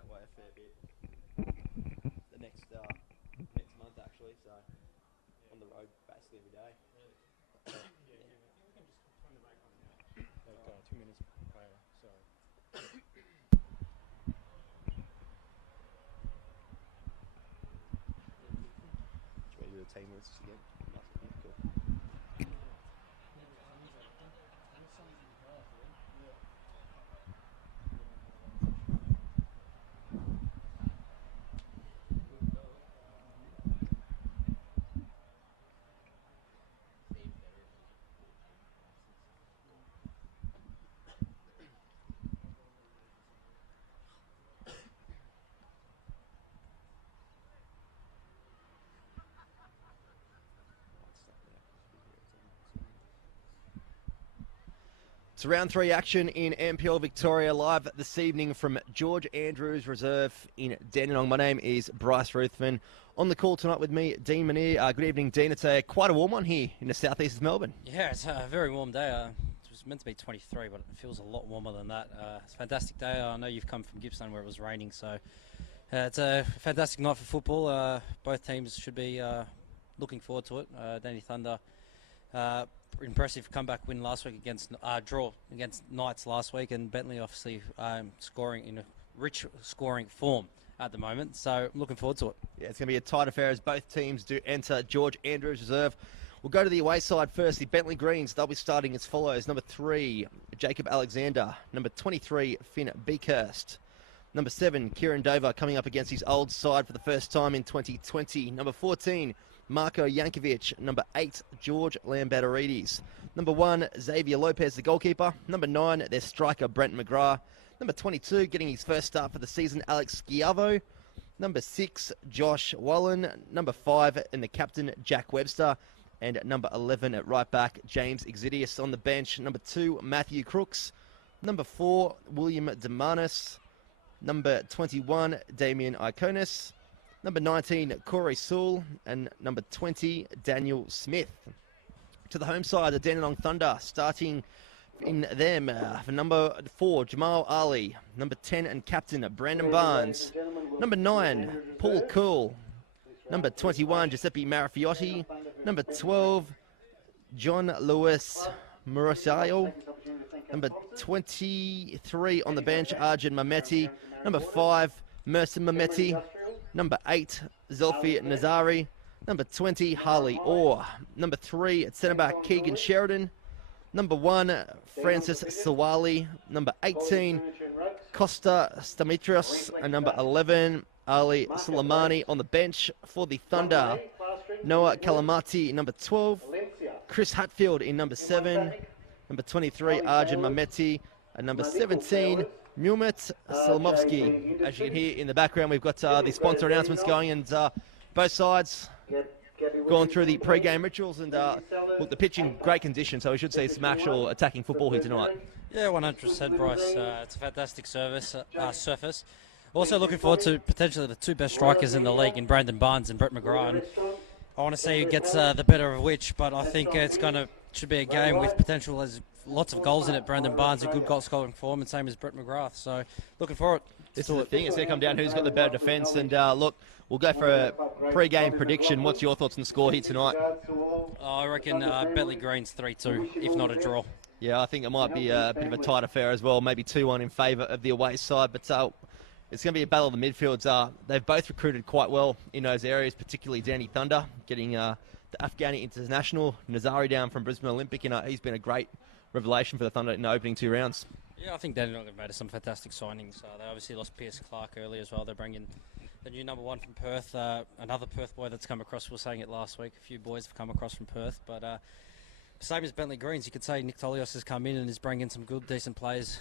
it way a fair bit. The next month actually, so on the road basically every day. Like 2 minutes prior, so. Should we do the team lists again? Cool. It's round 3 action in NPL Victoria, live this evening from George Andrews Reserve in Dandenong. My name is Bryce Ruthven. On the call tonight with me, Dean Manier. Good evening, Dean. It's quite a warm one here in the southeast of Melbourne. Yeah, it's a very warm day. It was meant to be 23, but it feels a lot warmer than that. It's a fantastic day. I know you've come from Gippsland where it was raining, so it's a fantastic night for football. Both teams should be looking forward to it. Danny Thunder, impressive comeback win last week against draw against Knights last week, and Bentleigh obviously scoring in a rich scoring form at the moment. So I'm looking forward to it. Yeah, it's going to be a tight affair as both teams do enter George Andrews Reserve. We'll go to the away side first. The Bentleigh Greens, they'll be starting as follows. Number 3, Jacob Alexander. Number 23, Finn Beakhurst. Number 7, Kieran Dover, coming up against his old side for the first time in 2020. Number 14, Marko Jankovic. Number 8, George Lambertarides. Number 1, Xavier Lopez, the goalkeeper. Number 9, their striker, Brent McGrath. Number 22, getting his first start for the season, Alex Schiavo. Number 6, Josh Wallen. Number 5, and the captain, Jack Webster. And at number 11 at right back, James Exidius on the bench. Number 2, Matthew Crooks. Number 4, William Demanis. Number 21, Damien Iconis. Number 19, Corey Sewell. And number 20, Daniel Smith. To the home side, the Dandenong Thunder starting in them for number 4, Jamal Ali. Number 10 and captain, Brandon Barnes. Number 9, Paul Cool. Number 21, Giuseppe Marafiotti. Number 12, John Lewis Murasayo. Number 23 on the bench, Arjun Mameti. Number 5, Merson Mameti. Number 8, Zelfi Nazari. Number 20, Harley Orr. Number 3, at centre back, Keegan Sheridan. Number 1, Francis Sawali. Number 18, Costa Stamitrios. And number 11, Ali Soleimani on the bench for the Thunder. Noah Kalamati, number 12. Chris Hatfield in number 7. Number 23, Arjun Mameti. And number 17, Mumet Solomovsky. As you can hear in the background, we've got the sponsor announcements going, and both sides going through the pre-game rituals. And look, the pitch in great condition, so we should see some actual attacking football here tonight. Yeah, 100%, Bryce. It's a fantastic surface. Also looking forward to potentially the 2 best strikers in the league in Brandon Barnes and Brett McGrath. And I want to see who gets the better of which, but I think should be a game with potential. There's lots of goals in it. Brandon Barnes, a good goal scoring form, and same as Brett McGrath. So looking forward. This is the thing. It's going to come down who's got the better defence. And look, we'll go for a pre-game prediction. What's your thoughts on the score here tonight? I reckon Bentleigh Greens 3-2, if not a draw. Yeah, I think it might be a bit of a tight affair as well. Maybe 2-1 in favour of the away side. But it's going to be a battle of the midfields. They've both recruited quite well in those areas, particularly Danny Thunder, getting the Afghani international, Nazari down from Brisbane Olympic, and he's been a great revelation for the Thunder in the opening 2 rounds. Yeah, I think Dandenong have made some fantastic signings. They obviously lost Pierce Clark early as well. They're bringing the new number 1 from Perth, another Perth boy that's come across. We were saying it last week. A few boys have come across from Perth, but same as Bentleigh Greens, you could say Nick Tolios has come in and is bringing some good, decent players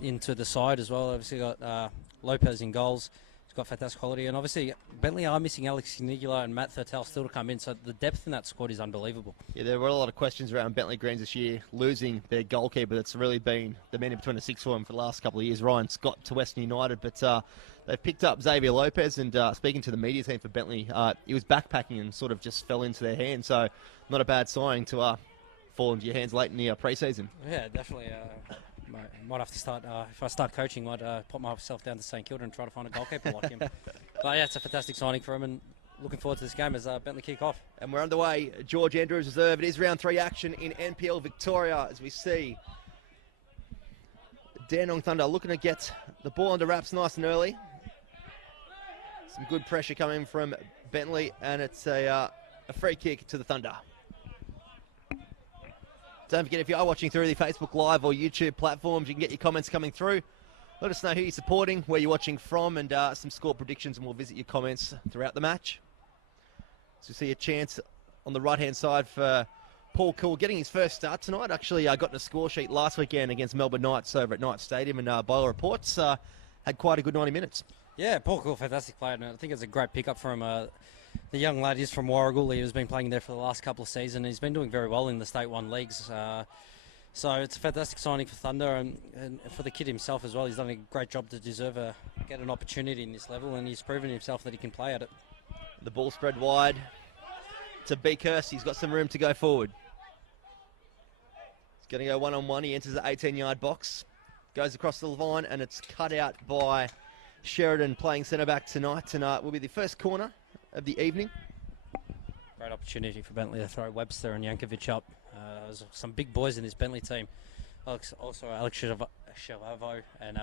into the side as well. Obviously got Lopez in goals. He's got fantastic quality, and obviously Bentleigh are missing Alex Nigula and Matt Thurtell still to come in, so the depth in that squad is unbelievable. Yeah, there were a lot of questions around Bentleigh Greens this year, losing their goalkeeper that's really been the man in between the 6 for them for the last couple of years, Ryan Scott, to Western United, but they've picked up Xavier Lopez, and speaking to the media team for Bentleigh, he was backpacking and sort of just fell into their hands, so not a bad signing to fall into your hands late in the pre-season. Yeah, definitely. Might have to start, if I start coaching, might put myself down to St Kilda and try to find a goalkeeper like him. But yeah, it's a fantastic signing for him, and looking forward to this game as Bentleigh kick off. And we're underway. George Andrews Reserve. It is round 3 action in NPL Victoria as we see Dandenong Thunder looking to get the ball under wraps nice and early. Some good pressure coming from Bentleigh, and it's a free kick to the Thunder. Don't forget, if you are watching through the Facebook Live or YouTube platforms, you can get your comments coming through. Let us know who you're supporting, where you're watching from, and some score predictions, and we'll visit your comments throughout the match. So we see a chance on the right-hand side for Paul Cool getting his first start tonight. Actually, got in a score sheet last weekend against Melbourne Knights over at Knight Stadium, and by all reports, had quite a good 90 minutes. Yeah, Paul Cool, fantastic player, and I think it's a great pickup for him. The young lad is from Warragul. He has been playing there for the last couple of seasons. He's been doing very well in the State 1 leagues. So it's a fantastic signing for Thunder, and for the kid himself as well. He's done a great job to deserve get an opportunity in this level, and he's proven himself that he can play at it. The ball spread wide to Beakhurst. He's got some room to go forward. He's going to go one-on-one. He enters the 18-yard box. Goes across the line, and it's cut out by Sheridan playing centre-back tonight. And will be the first corner of the evening. Great opportunity for Bentleigh to throw Webster and Yankovic up. There's some big boys in this Bentleigh team. Alex Shavavo and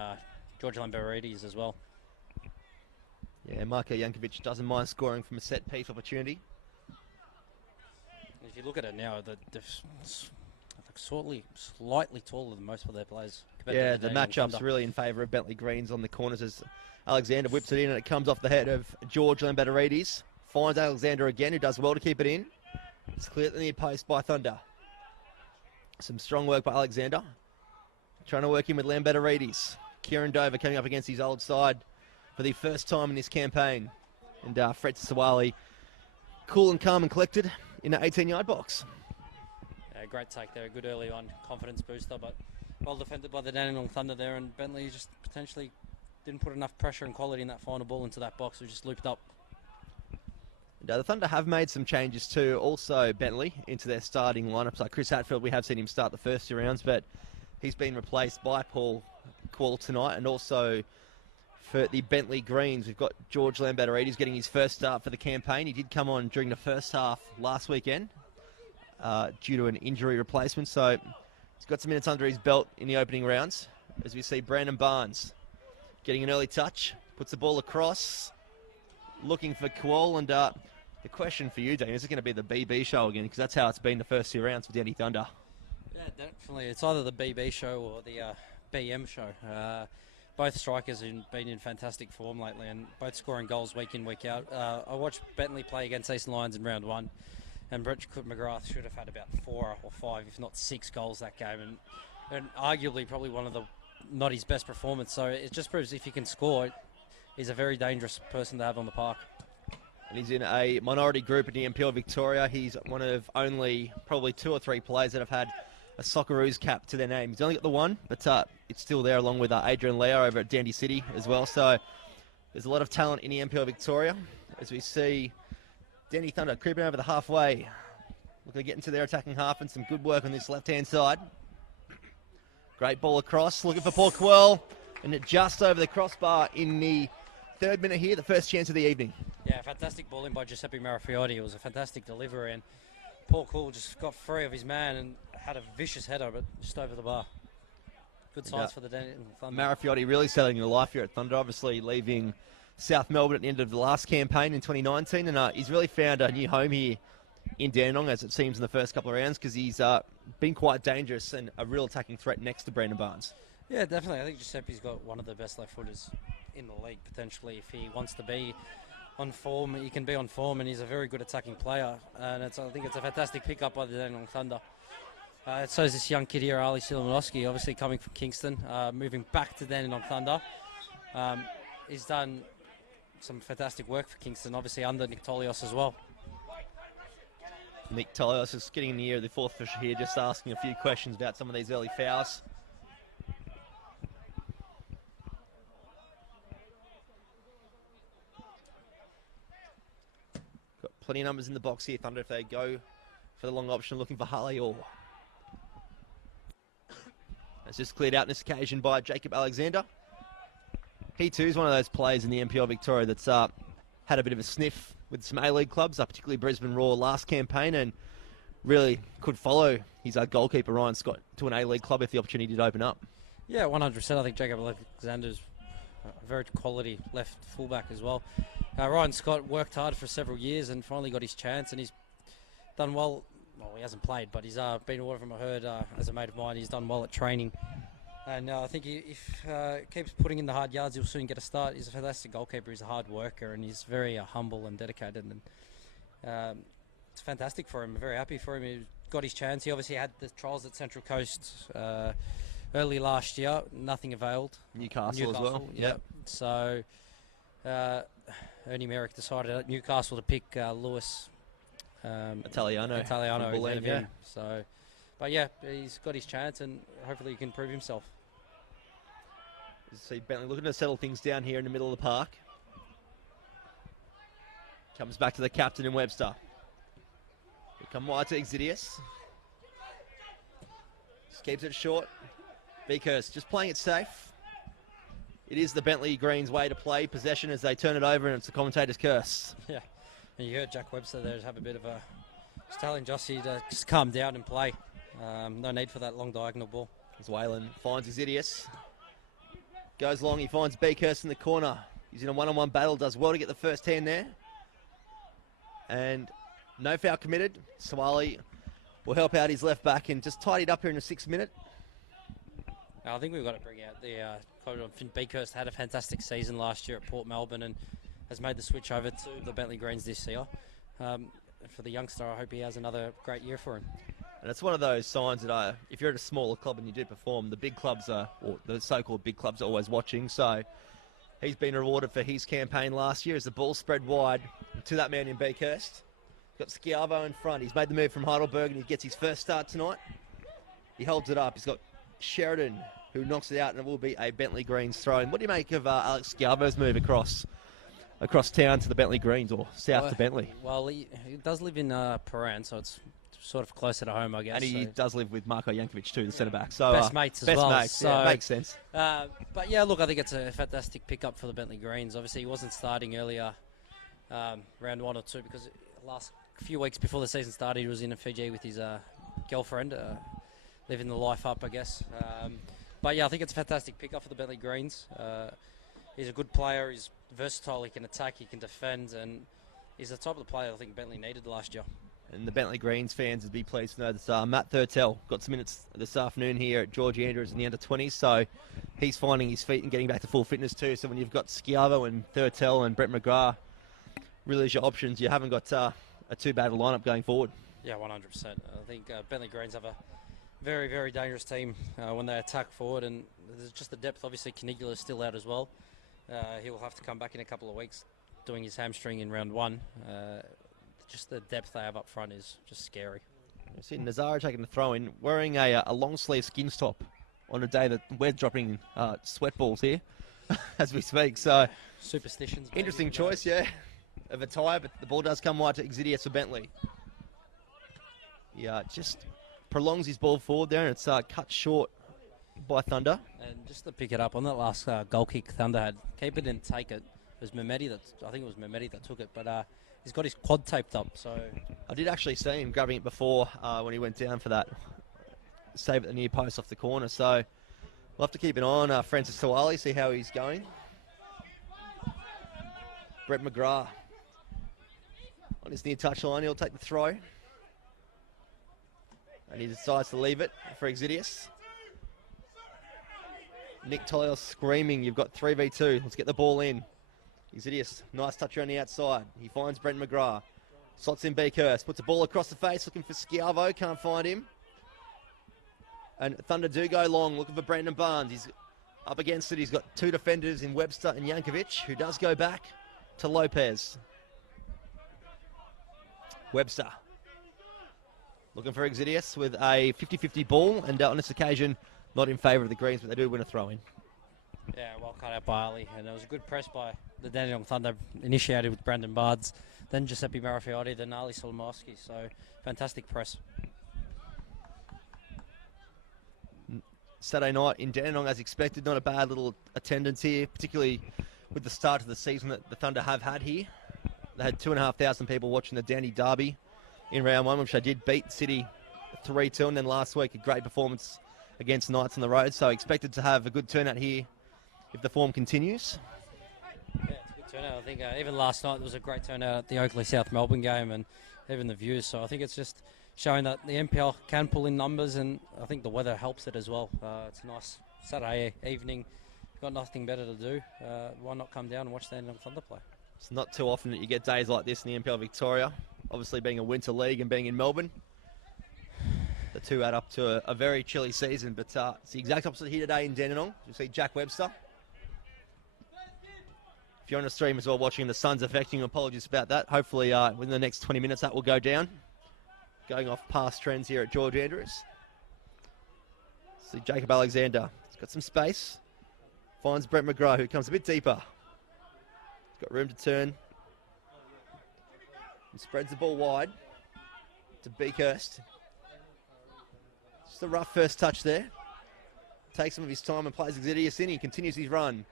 George Lamberidis as well. Yeah, Marko Yankovic doesn't mind scoring from a set-piece opportunity. If you look at it now, they're slightly taller than most of their players. Yeah, the matchup's really in favour of Bentleigh Greens on the corners as Alexander whips it in, and it comes off the head of George Lamberidis. Finds Alexander again, who does well to keep it in. It's cleared at the near post by Thunder. Some strong work by Alexander. Trying to work in with Lamberidis. Kieran Dover coming up against his old side for the first time in this campaign. And Fred Sawali, cool and calm and collected in the 18-yard box. Yeah, great take there. Good early on confidence booster, but well defended by the Dandenong Thunder there, and Bentleigh just potentially didn't put enough pressure and quality in that final ball into that box. It was just looped up. The Thunder have made some changes too, also Bentleigh, into their starting lineups. Like Chris Hatfield, we have seen him start the first 2 rounds, but he's been replaced by Paul Quall tonight. And also for the Bentleigh Greens, we've got George Lamberidis getting his first start for the campaign. He did come on during the first half last weekend due to an injury replacement. So he's got some minutes under his belt in the opening rounds. As we see Brandon Barnes getting an early touch, puts the ball across, looking for Quall. And the question for you, Dean, is it going to be the BB show again? Because that's how it's been the first 2 rounds for Danny Thunder. Yeah, definitely. It's either the BB show or the BM show. Both strikers have been in fantastic form lately, and both scoring goals week in, week out. I watched Bentleigh play against Eastern Lions in round 1, and Brett McGrath should have had about 4 or 5, if not 6 goals that game, and arguably probably one of the not his best performance. So it just proves if he can score, he's a very dangerous person to have on the park. And he's in a minority group in the NPL Victoria. He's one of only probably 2 or 3 players that have had a Socceroos cap to their name. He's only got the 1, but it's still there along with Adrian Leo over at Dandy City as well. So there's a lot of talent in the NPL Victoria as we see Dandy Thunder creeping over the halfway. Looking to get into their attacking half, and some good work on this left-hand side. Great ball across, looking for Paul Quell, and it just over the crossbar in the 3rd minute here, the first chance of the evening. Yeah, fantastic ball in by Giuseppe Marafiotti. It was a fantastic delivery, and Paul Cool just got free of his man and had a vicious header, but just over the bar. Good signs for the Thunder. Marafiotti really settling the life here at Thunder, obviously leaving South Melbourne at the end of the last campaign in 2019, and he's really found a new home here in Dandenong, as it seems in the first couple of rounds, because he's been quite dangerous and a real attacking threat next to Brandon Barnes. Yeah, definitely. I think Giuseppe's got one of the best left footers in the league, potentially. If he wants to be on form, he can be on form, and he's a very good attacking player. And I think it's a fantastic pickup by the Dandenong Thunder. So is this young kid here, Ali Silimanovsky, obviously coming from Kingston, moving back to Dandenong Thunder. He's done some fantastic work for Kingston, obviously under Nick Tolios as well. Nick Tolios is getting in the ear of the 4th official here, just asking a few questions about some of these early fouls. Got plenty of numbers in the box here, Thunder, if they go for the long option, looking for Harley Orr. It's just cleared out on this occasion by Jacob Alexander. He too is one of those players in the NPL Victoria that's had a bit of a sniff with some A-League clubs, particularly Brisbane Roar last campaign, and really could follow his goalkeeper Ryan Scott to an A-League club if the opportunity did open up. Yeah, 100%. I think Jacob Alexander's a very quality left fullback as well. Ryan Scott worked hard for several years and finally got his chance, and he's done well. Well, he hasn't played, but he's been awarded from, I heard, as a mate of mine, he's done well at training. And I think if he keeps putting in the hard yards, he'll soon get a start. He's a fantastic goalkeeper. He's a hard worker, and he's very humble and dedicated. And it's fantastic for him. I'm very happy for him. He got his chance. He obviously had the trials at Central Coast early last year. Nothing availed. Newcastle as well. Yep. So Ernie Merrick decided at Newcastle to pick Lewis Italiano instead of him. So, but yeah, he's got his chance, and hopefully he can prove himself. See Bentleigh looking to settle things down here in the middle of the park. Comes back to the captain in Webster. They come wide to Exidius. Just keeps it short. Beakhurst just playing it safe. It is the Bentleigh Greens way to play possession as they turn it over, and it's the commentator's curse. Yeah, and you heard Jack Webster there just have a bit of a... Just telling Jossie to just calm down and play. No need for that long diagonal ball. As Whalen finds Exidius. Goes long, he finds Beakhurst in the corner. He's in a one-on-one battle, does well to get the first hand there. And no foul committed. Sawali will help out his left back and just tidy it up here in the 6th minute. I think we've got to bring out the Finn Beakhurst had a fantastic season last year at Port Melbourne and has made the switch over to the Bentleigh Greens this year. For the youngster, I hope he has another great year for him. And it's one of those signs that if you're at a smaller club and you do perform, the big clubs or the so-called big clubs are always watching. So he's been rewarded for his campaign last year as the ball spread wide to that man in Beakhurst. Got Schiavo in front. He's made the move from Heidelberg and he gets his first start tonight. He holds it up. He's got Sheridan who knocks it out, and it will be a Bentleigh Greens throw-in. What do you make of Alex Schiavo's move across town to the Bentleigh Greens, or south to Bentleigh? Well, he does live in Paran, so it's sort of closer to home, I guess. And he does live with Marko Jankovic too, the centre-back. So best mates as well. Mates, so, yeah, makes sense. But yeah, look, I think it's a fantastic pickup for the Bentleigh Greens. Obviously, he wasn't starting earlier, round 1 or 2, because the last few weeks before the season started, he was in Fiji with his girlfriend, living the life up, I guess. But yeah, I think it's a fantastic pickup for the Bentleigh Greens. He's a good player. He's versatile. He can attack. He can defend, and he's the type of the player I think Bentleigh needed last year. And the Bentleigh Greens fans would be pleased to know that Matt Thurtell got some minutes this afternoon here at George Andrews in the under-20s, so he's finding his feet and getting back to full fitness too. So when you've got Schiavo and Thurtell and Brett McGrath, really is your options. You haven't got a too bad a lineup going forward. Yeah, 100%. I think Bentleigh Greens have a very, very dangerous team when they attack forward, and there's just the depth. Obviously, Canigula is still out as well. He will have to come back in a couple of weeks doing his hamstring in round 1. Just the depth they have up front is just scary. You see Nazara taking the throw-in, wearing a long-sleeve skins top on a day that we're dropping sweat balls here as we speak. So superstitions. Interesting choice, yeah, of attire, but the ball does come wide to Exidius for Bentleigh. Yeah, just prolongs his ball forward there, and it's cut short by Thunder. And just to pick it up on that last goal kick Thunder had, keeper didn't take it. It was Mehmeti I think it was Mehmeti that took it, but he's got his quad taped up. So I did actually see him grabbing it before when he went down for that save at the near post off the corner. So we'll have to keep an eye on Francis Sawali, see how he's going. Brett McGrath on his near touchline, he'll take the throw. And he decides to leave it for Exidius. Nick Toyle screaming, you've got 3v2. Let's get the ball in. Exidius, nice touch around the outside. He finds Brent McGrath. Slots in Beakhurst. Puts a ball across the face, looking for Schiavo. Can't find him. And Thunder do go long, looking for Brandon Barnes. He's up against it. He's got 2 defenders in Webster and Jankovic, who does go back to Lopez. Webster. Looking for Exidius with a 50-50 ball, and on this occasion, not in favour of the Greens, but they do win a throw-in. Yeah, well cut out by Ali, and it was a good press by the Dandenong Thunder, initiated with Brandon Bards, then Giuseppe Marafiotti, then Ali Solomowski, so fantastic press. Saturday night in Dandenong as expected. Not a bad little attendance here, particularly with the start of the season that the Thunder have had here. They had 2,500 people watching the Dandy Derby in round one, which they did beat City 3-2, and then last week a great performance against Knights on the road. So expected to have a good turnout here if the form continues. Yeah, it's a good turnout. I think even last night there was a great turnout at the Oakley South Melbourne game, and even the views. So I think it's just showing that the NPL can pull in numbers, and I think the weather helps it as well. It's a nice Saturday evening. Got nothing better to do. Why not come down and watch the Dandenong Thunder play? It's not too often that you get days like this in the NPL Victoria. Obviously being a winter league and being in Melbourne, the two add up to a very chilly season. But it's the exact opposite here today in Dandenong. You see Jack Webster. If you're on the stream as well watching, the sun's affecting you. Apologies about that. Hopefully within the next 20 minutes that will go down. Going off past trends here at George Andrews. See Jacob Alexander. He's got some space. Finds Brent McGrath, who comes a bit deeper. He's got room to turn. And spreads the ball wide to Beakhurst. Just a rough first touch there. Takes some of his time and plays Xidius in. He continues his run.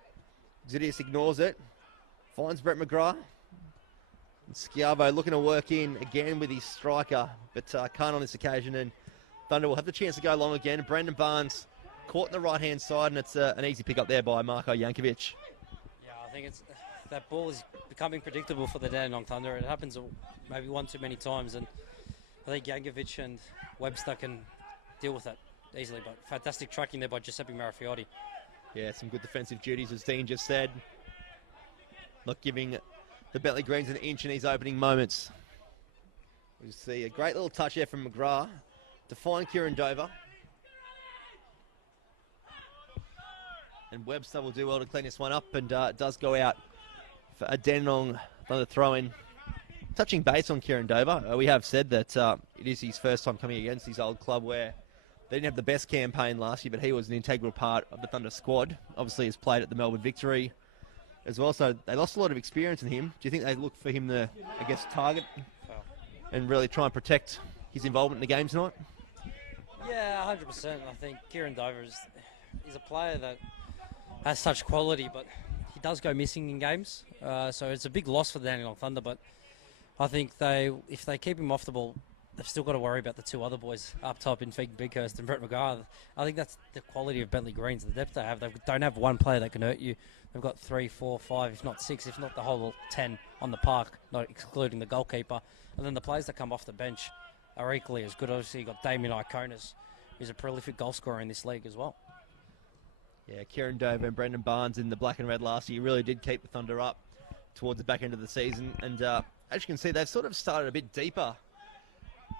Xidius ignores it. Finds Brett McGrath. And Schiavo looking to work in again with his striker, but can't on this occasion. And Thunder will have the chance to go long again. Brandon Barnes caught in the right-hand side, and it's an easy pick up there by Marko Jankovic. Yeah, I think that ball is becoming predictable for the Dandenong Thunder. It happens maybe one too many times, and I think Jankovic and Webster can deal with that easily. But fantastic tracking there by Giuseppe Marafiotti. Yeah, some good defensive duties, as Dean just said. Not giving the Bentleigh Greens an inch in these opening moments. We see a great little touch there from McGrath to find Kieran Dover. And Webster will do well to clean this one up, and it does go out for a Dandenong Thunder throw-in. Touching base on Kieran Dover, we have said that it is his first time coming against his old club, where they didn't have the best campaign last year, but he was an integral part of the Thunder squad. Obviously, has played at the Melbourne Victory as well, so they lost a lot of experience in him. Do you think they look for him to, I guess, target and really try and protect his involvement in the game tonight? Yeah, 100%. I think Kieran Dover is a player that has such quality, but he does go missing in games. So it's a big loss for the Dandenong Thunder, but I think if they keep him off the ball, they've still got to worry about the two other boys up top in Fegan Bighurst and Brett McGrath. I think that's the quality of Bentleigh Greens, the depth they have. They don't have one player that can hurt you. They've got 3, 4, 5, if not 6, if not the whole 10 on the park, not excluding the goalkeeper. And then the players that come off the bench are equally as good. Obviously, you've got Damien Iconis, who's a prolific goal scorer in this league as well. Yeah, Kieran Dover and Brendan Barnes in the black and red last year really did keep the Thunder up towards the back end of the season. And as you can see, they've sort of started a bit deeper,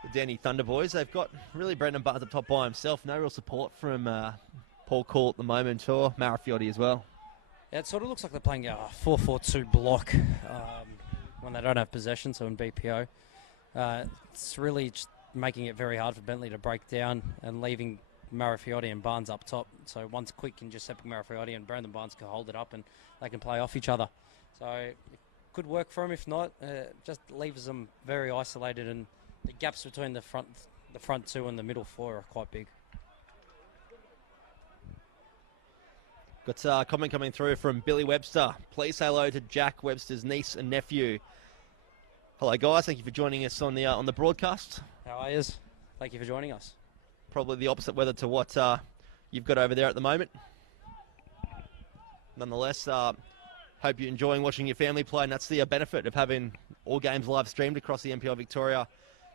the Danny Thunder boys. They've got really Brendan Barnes up top by himself. No real support from Paul Call at the moment, or Marafiotti as well. Yeah, it sort of looks like they're playing a 4-4-2 block when they don't have possession, so in BPO. It's really just making it very hard for Bentleigh to break down and leaving Marafiotti and Barnes up top. So once quick can just Giuseppe Marafiotti and Brandon Barnes can hold it up and they can play off each other. So it could work for them. If not, just leaves them very isolated, and the gaps between the front two and the middle four are quite big. Got a comment coming through from Billy Webster. Please say hello to Jack Webster's niece and nephew. Hello, guys. Thank you for joining us on the broadcast. How are you? Thank you for joining us. Probably the opposite weather to what you've got over there at the moment. Nonetheless, hope you're enjoying watching your family play, and that's the benefit of having all games live streamed across the NPL Victoria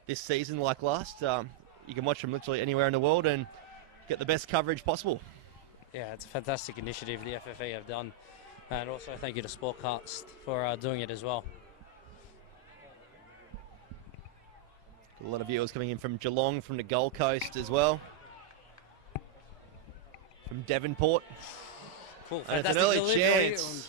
this season like last. You can watch them literally anywhere in the world and get the best coverage possible. Yeah, it's a fantastic initiative the FFE have done, and also thank you to Sportcast for doing it as well. A lot of viewers coming in from Geelong, from the Gold Coast as well, from Devonport. Cool, and fantastic it's an early delivery. chance.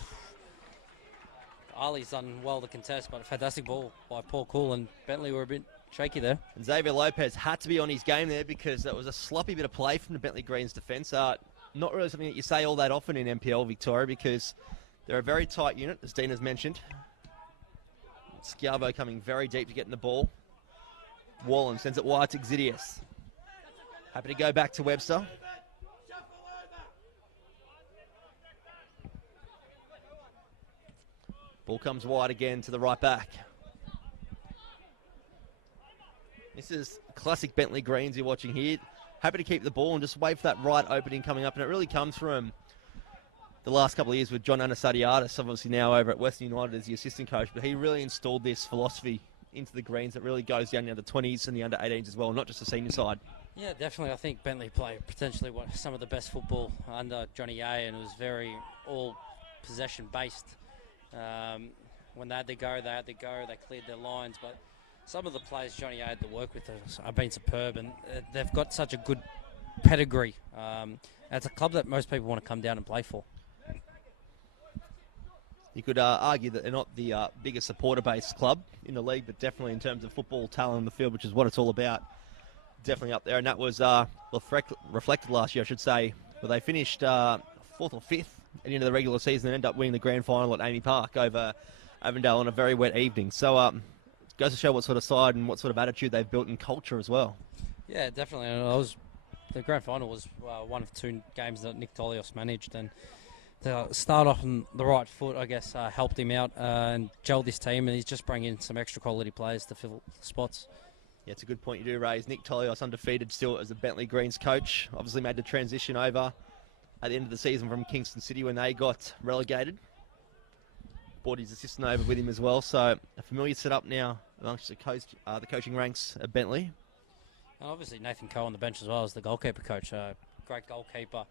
Ali's done well to contest, but a fantastic ball by Paul Cool, and Bentleigh were a bit shaky there. And Xavier Lopez had to be on his game there because that was a sloppy bit of play from the Bentleigh Greens defence. Not really something that you say all that often in NPL Victoria because they're a very tight unit, as Dean has mentioned. Schiavo coming very deep to get in the ball. Wallen sends it wide to Xidius. Happy to go back to Webster. Ball comes wide again to the right back. This is classic Bentleigh Greens you're watching here. Happy to keep the ball and just wait for that right opening coming up. And it really comes from the last couple of years with John Anastasiadis, obviously now over at Western United as the assistant coach. But he really installed this philosophy into the Greens that really goes down the under 20s and the under 18s as well, not just the senior side. Yeah, definitely. I think Bentleigh played potentially some of the best football under Johnny A, and it was very all possession based. When they had to go, they cleared their lines. But some of the players Johnny A had to work with have been superb, and they've got such a good pedigree. It's a club that most people want to come down and play for. You could argue that they're not the biggest supporter-based club in the league, but definitely in terms of football talent on the field, which is what it's all about, definitely up there. And that was reflected last year, I should say, where they finished 4th or 5th at the end of the regular season and ended up winning the grand final at Amy Park over Avondale on a very wet evening. So it goes to show what sort of side and what sort of attitude they've built in culture as well. Yeah, definitely. And the grand final was one of 2 games that Nick Tolios managed, and to start off on the right foot, I guess, helped him out and gelled this team, and he's just bringing in some extra quality players to fill spots. Yeah, it's a good point you do raise. Nick Tolios undefeated still as a Bentleigh Greens coach. Obviously made the transition over at the end of the season from Kingston City when they got relegated. Brought his assistant over with him as well, so a familiar setup now amongst the coaching ranks at Bentleigh. And obviously Nathan Coe on the bench as well as the goalkeeper coach. Great goalkeeper.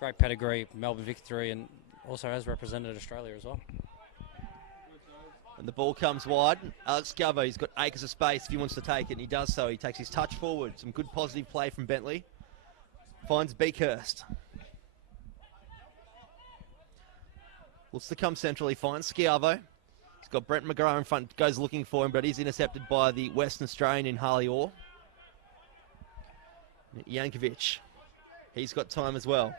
Great pedigree, Melbourne victory, and also has represented Australia as well. And the ball comes wide. Alex Gubbo, he's got acres of space if he wants to take it, and he does so. He takes his touch forward. Some good positive play from Bentleigh. Finds Beakhurst. Looks to come centrally, finds Schiavo. He's got Brent McGrath in front, goes looking for him, but he's intercepted by the Western Australian in Harley Orr. Yankovic, he's got time as well.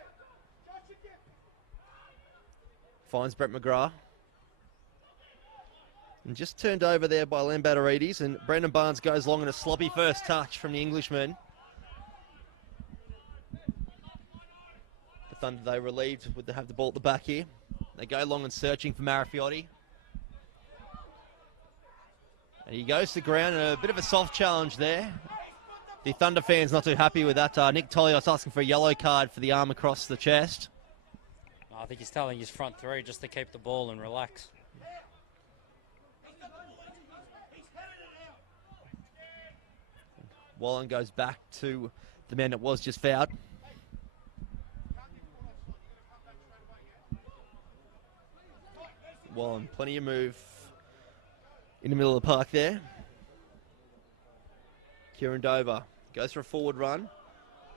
Finds Brent McGrath. And just turned over there by Lambatarides, and Brendan Barnes goes long in a sloppy first touch from the Englishman. The Thunder, they relieved with to have the ball at the back here. They go long and searching for Marafiotti. And he goes to ground, and a bit of a soft challenge there. The Thunder fans not too happy with that. Nick Tolios asking for a yellow card for the arm across the chest. I think he's telling his front 3 just to keep the ball and relax. Wallen goes back to the man that was just fouled. Wallen, plenty of move in the middle of the park there. Kieran Dover goes for a forward run.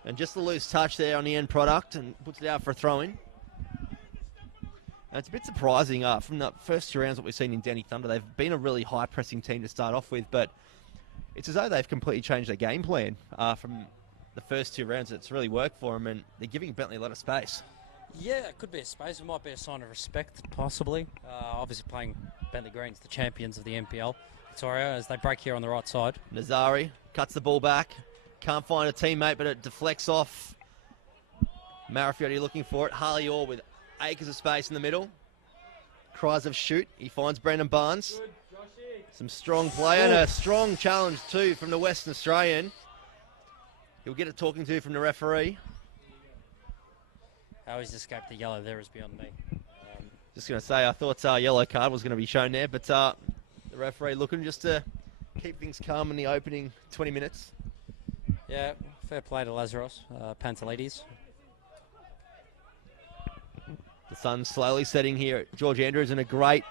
And just a loose touch there on the end product and puts it out for a throw-in. And it's a bit surprising from the first 2 rounds what we've seen in Danny Thunder. They've been a really high-pressing team to start off with, but it's as though they've completely changed their game plan from the first 2 rounds. It's really worked for them, and they're giving Bentleigh a lot of space. Yeah, it could be a space. It might be a sign of respect, possibly. Obviously playing Bentleigh Greens, the champions of the NPL. Victoria, as they break here on the right side. Nazari cuts the ball back. Can't find a teammate, but it deflects off. Marafiotti looking for it. Harley Orr with acres of space in the middle. Cries of shoot. He finds Brendan Barnes. Some strong play and a strong challenge too from the Western Australian. He'll get a talking to from the referee. How he's escaped the yellow there is beyond me. Just going to say, I thought yellow card was going to be shown there, but the referee looking just to keep things calm in the opening 20 minutes. Yeah, fair play to Lazaros, Pantelides. The sun's slowly setting here. George Andrews and a great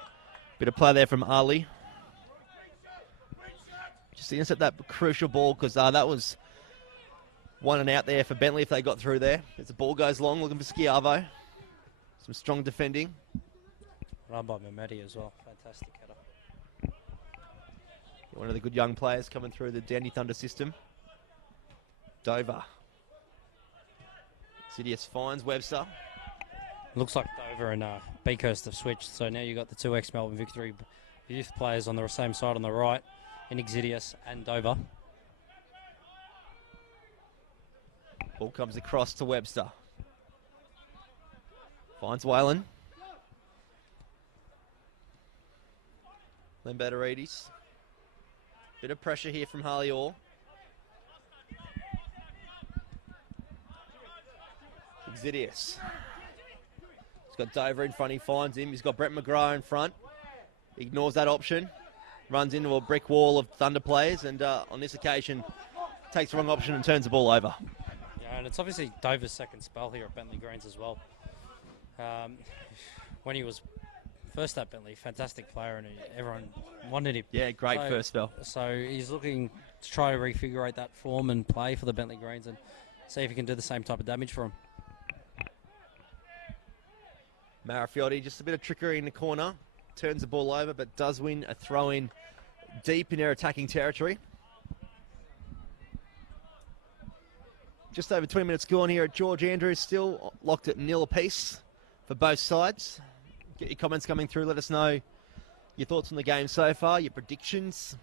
bit of play there from Ali. Just to intercept that crucial ball because that was 1 and out there for Bentleigh if they got through there. As the ball goes long, looking for Schiavo. Some strong defending. Run by Mehmeti as well. Fantastic header. One of the good young players coming through the Dandy Thunder system. Dover. Sidious finds Webster. Looks like Dover and Beakhurst have switched, so now you've got the 2 ex-Melbourne Victory youth players on the same side on the right, in Exidius and Dover. Ball comes across to Webster. Finds Whalen. Lambertarides. Bit of pressure here from Harley Orr. Exidius. He's got Dover in front, he finds him. He's got Brett McGrath in front. He ignores that option. Runs into a brick wall of Thunder players, and on this occasion takes the wrong option and turns the ball over. Yeah, and it's obviously Dover's second spell here at Bentleigh Greens as well. When he was first at Bentleigh, fantastic player, and everyone wanted him. Yeah, great first spell. So he's looking to try to refigurate that form and play for the Bentleigh Greens and see if he can do the same type of damage for him. Marafiotti, just a bit of trickery in the corner. Turns the ball over, but does win a throw-in deep in their attacking territory. Just over 20 minutes gone here at George Andrews, still locked at 0 apiece for both sides. Get your comments coming through. Let us know your thoughts on the game so far, your predictions,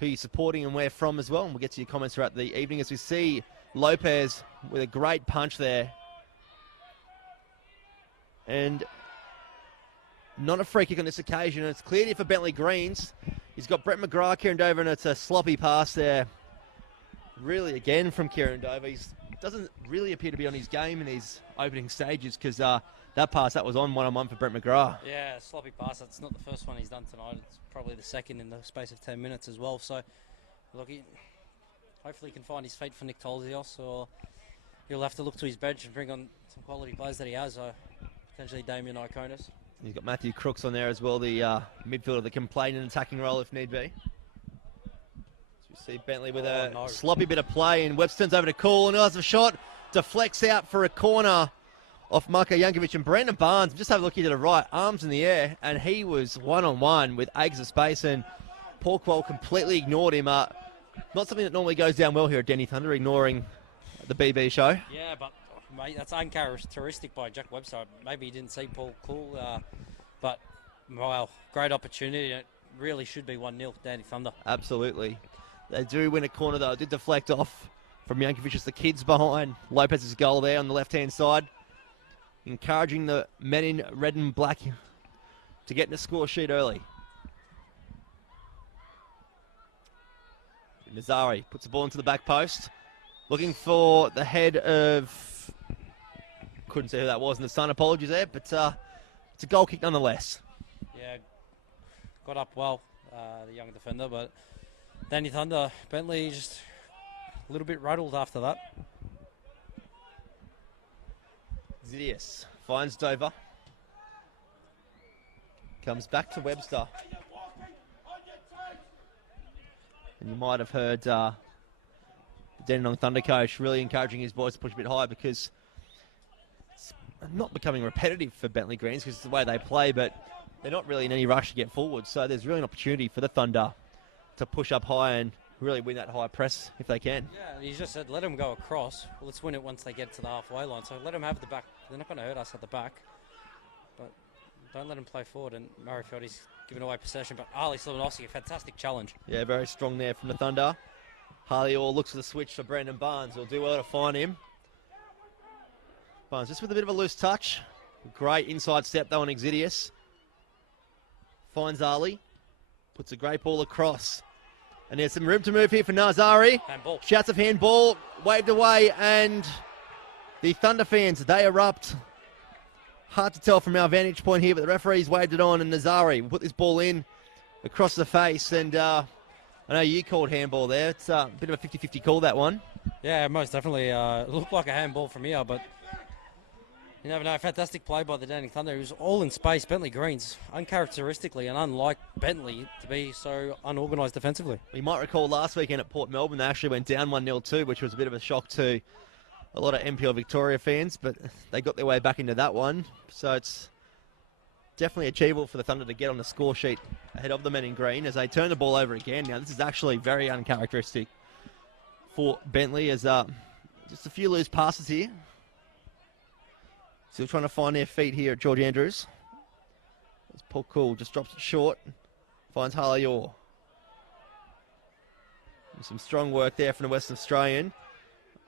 who you're supporting and where from as well. And we'll get to your comments throughout the evening as we see Lopez with a great punch there. And not a free kick on this occasion. It's cleared here for Bentleigh Greens. He's got Brett McGrath, Kieran Dover, and it's a sloppy pass there. Really, again, from Kieran Dover. He doesn't really appear to be on his game in these opening stages because that pass, that was on one-on-one for Brett McGrath. Yeah, sloppy pass. That's not the first one he's done tonight. It's probably the second in the space of 10 minutes as well. So, look, hopefully he can find his feet for Nick Tolzios, or he'll have to look to his bench and bring on some quality players that he has, potentially Damien Iconis. He's got Matthew Crooks on there as well, the midfielder that can play in an attacking role if need be. So we see Bentleigh with sloppy bit of play, and Webster turns over to Cool, and has a shot, deflects out for a corner off Marko Jankovic, and Brandon Barnes, just have a look here to the right, arms in the air, and he was one-on-one with acres of space, and Paul Quell completely ignored him. Not something that normally goes down well here at Denny Thunder, ignoring the BB show. Yeah, but mate, that's uncharacteristic by Jack Webster. Maybe he didn't see Paul Cool, but wow, great opportunity. It really should be 1-0 Danny Thunder. Absolutely. They do win a corner though. It did deflect off from Jankovic as the kids behind Lopez's goal there on the left-hand side. Encouraging the men in red and black to get in the score sheet early. Nazari puts the ball into the back post. Looking for the head of... Couldn't see who that was in the sun. Apologies there, but it's a goal kick nonetheless. Yeah, got up well, the young defender, but Danny Thunder, Bentleigh just a little bit rattled after that. Zidius finds Dover. Comes back to Webster. And you might have heard the Dandenong Thunder coach really encouraging his boys to push a bit higher because it's not becoming repetitive for Bentleigh Greens because it's the way they play, but they're not really in any rush to get forward. So there's really an opportunity for the Thunder to push up high and really win that high press if they can. Yeah, he just said let them go across. Well, let's win it once they get to the halfway line. So let them have the back. They're not going to hurt us at the back, but don't let them play forward. And Marafiotti's giving away possession, but Ali Slimanovsky, a fantastic challenge. Yeah, very strong there from the Thunder. Harley Orr looks for the switch for Brandon Barnes. He'll do well to find him. Barnes just with a bit of a loose touch. Great inside step though on Exidius. Finds Ali. Puts a great ball across. And there's some room to move here for Nazari. Handball. Shouts of handball. Waved away, and the Thunder fans, they erupt. Hard to tell from our vantage point here, but the referee's waved it on, and Nazari will put this ball in across the face. And I know you called handball there. It's a bit of a 50-50 call, that one. Yeah, most definitely. It looked like a handball from here, but you never know. Fantastic play by the Dandenong Thunder. It was all in space. Bentleigh Greens, uncharacteristically and unlike Bentleigh, to be so unorganised defensively. You might recall last weekend at Port Melbourne, they actually went down 1-0 too, which was a bit of a shock to a lot of NPL Victoria fans, but they got their way back into that one. So it's definitely achievable for the Thunder to get on the score sheet ahead of the men in green as they turn the ball over again. Now, this is actually very uncharacteristic for Bentleigh as just a few loose passes here. Still trying to find their feet here at George Andrews. As Paul Cool just drops it short. Finds Harley Orr. And some strong work there from the Western Australian.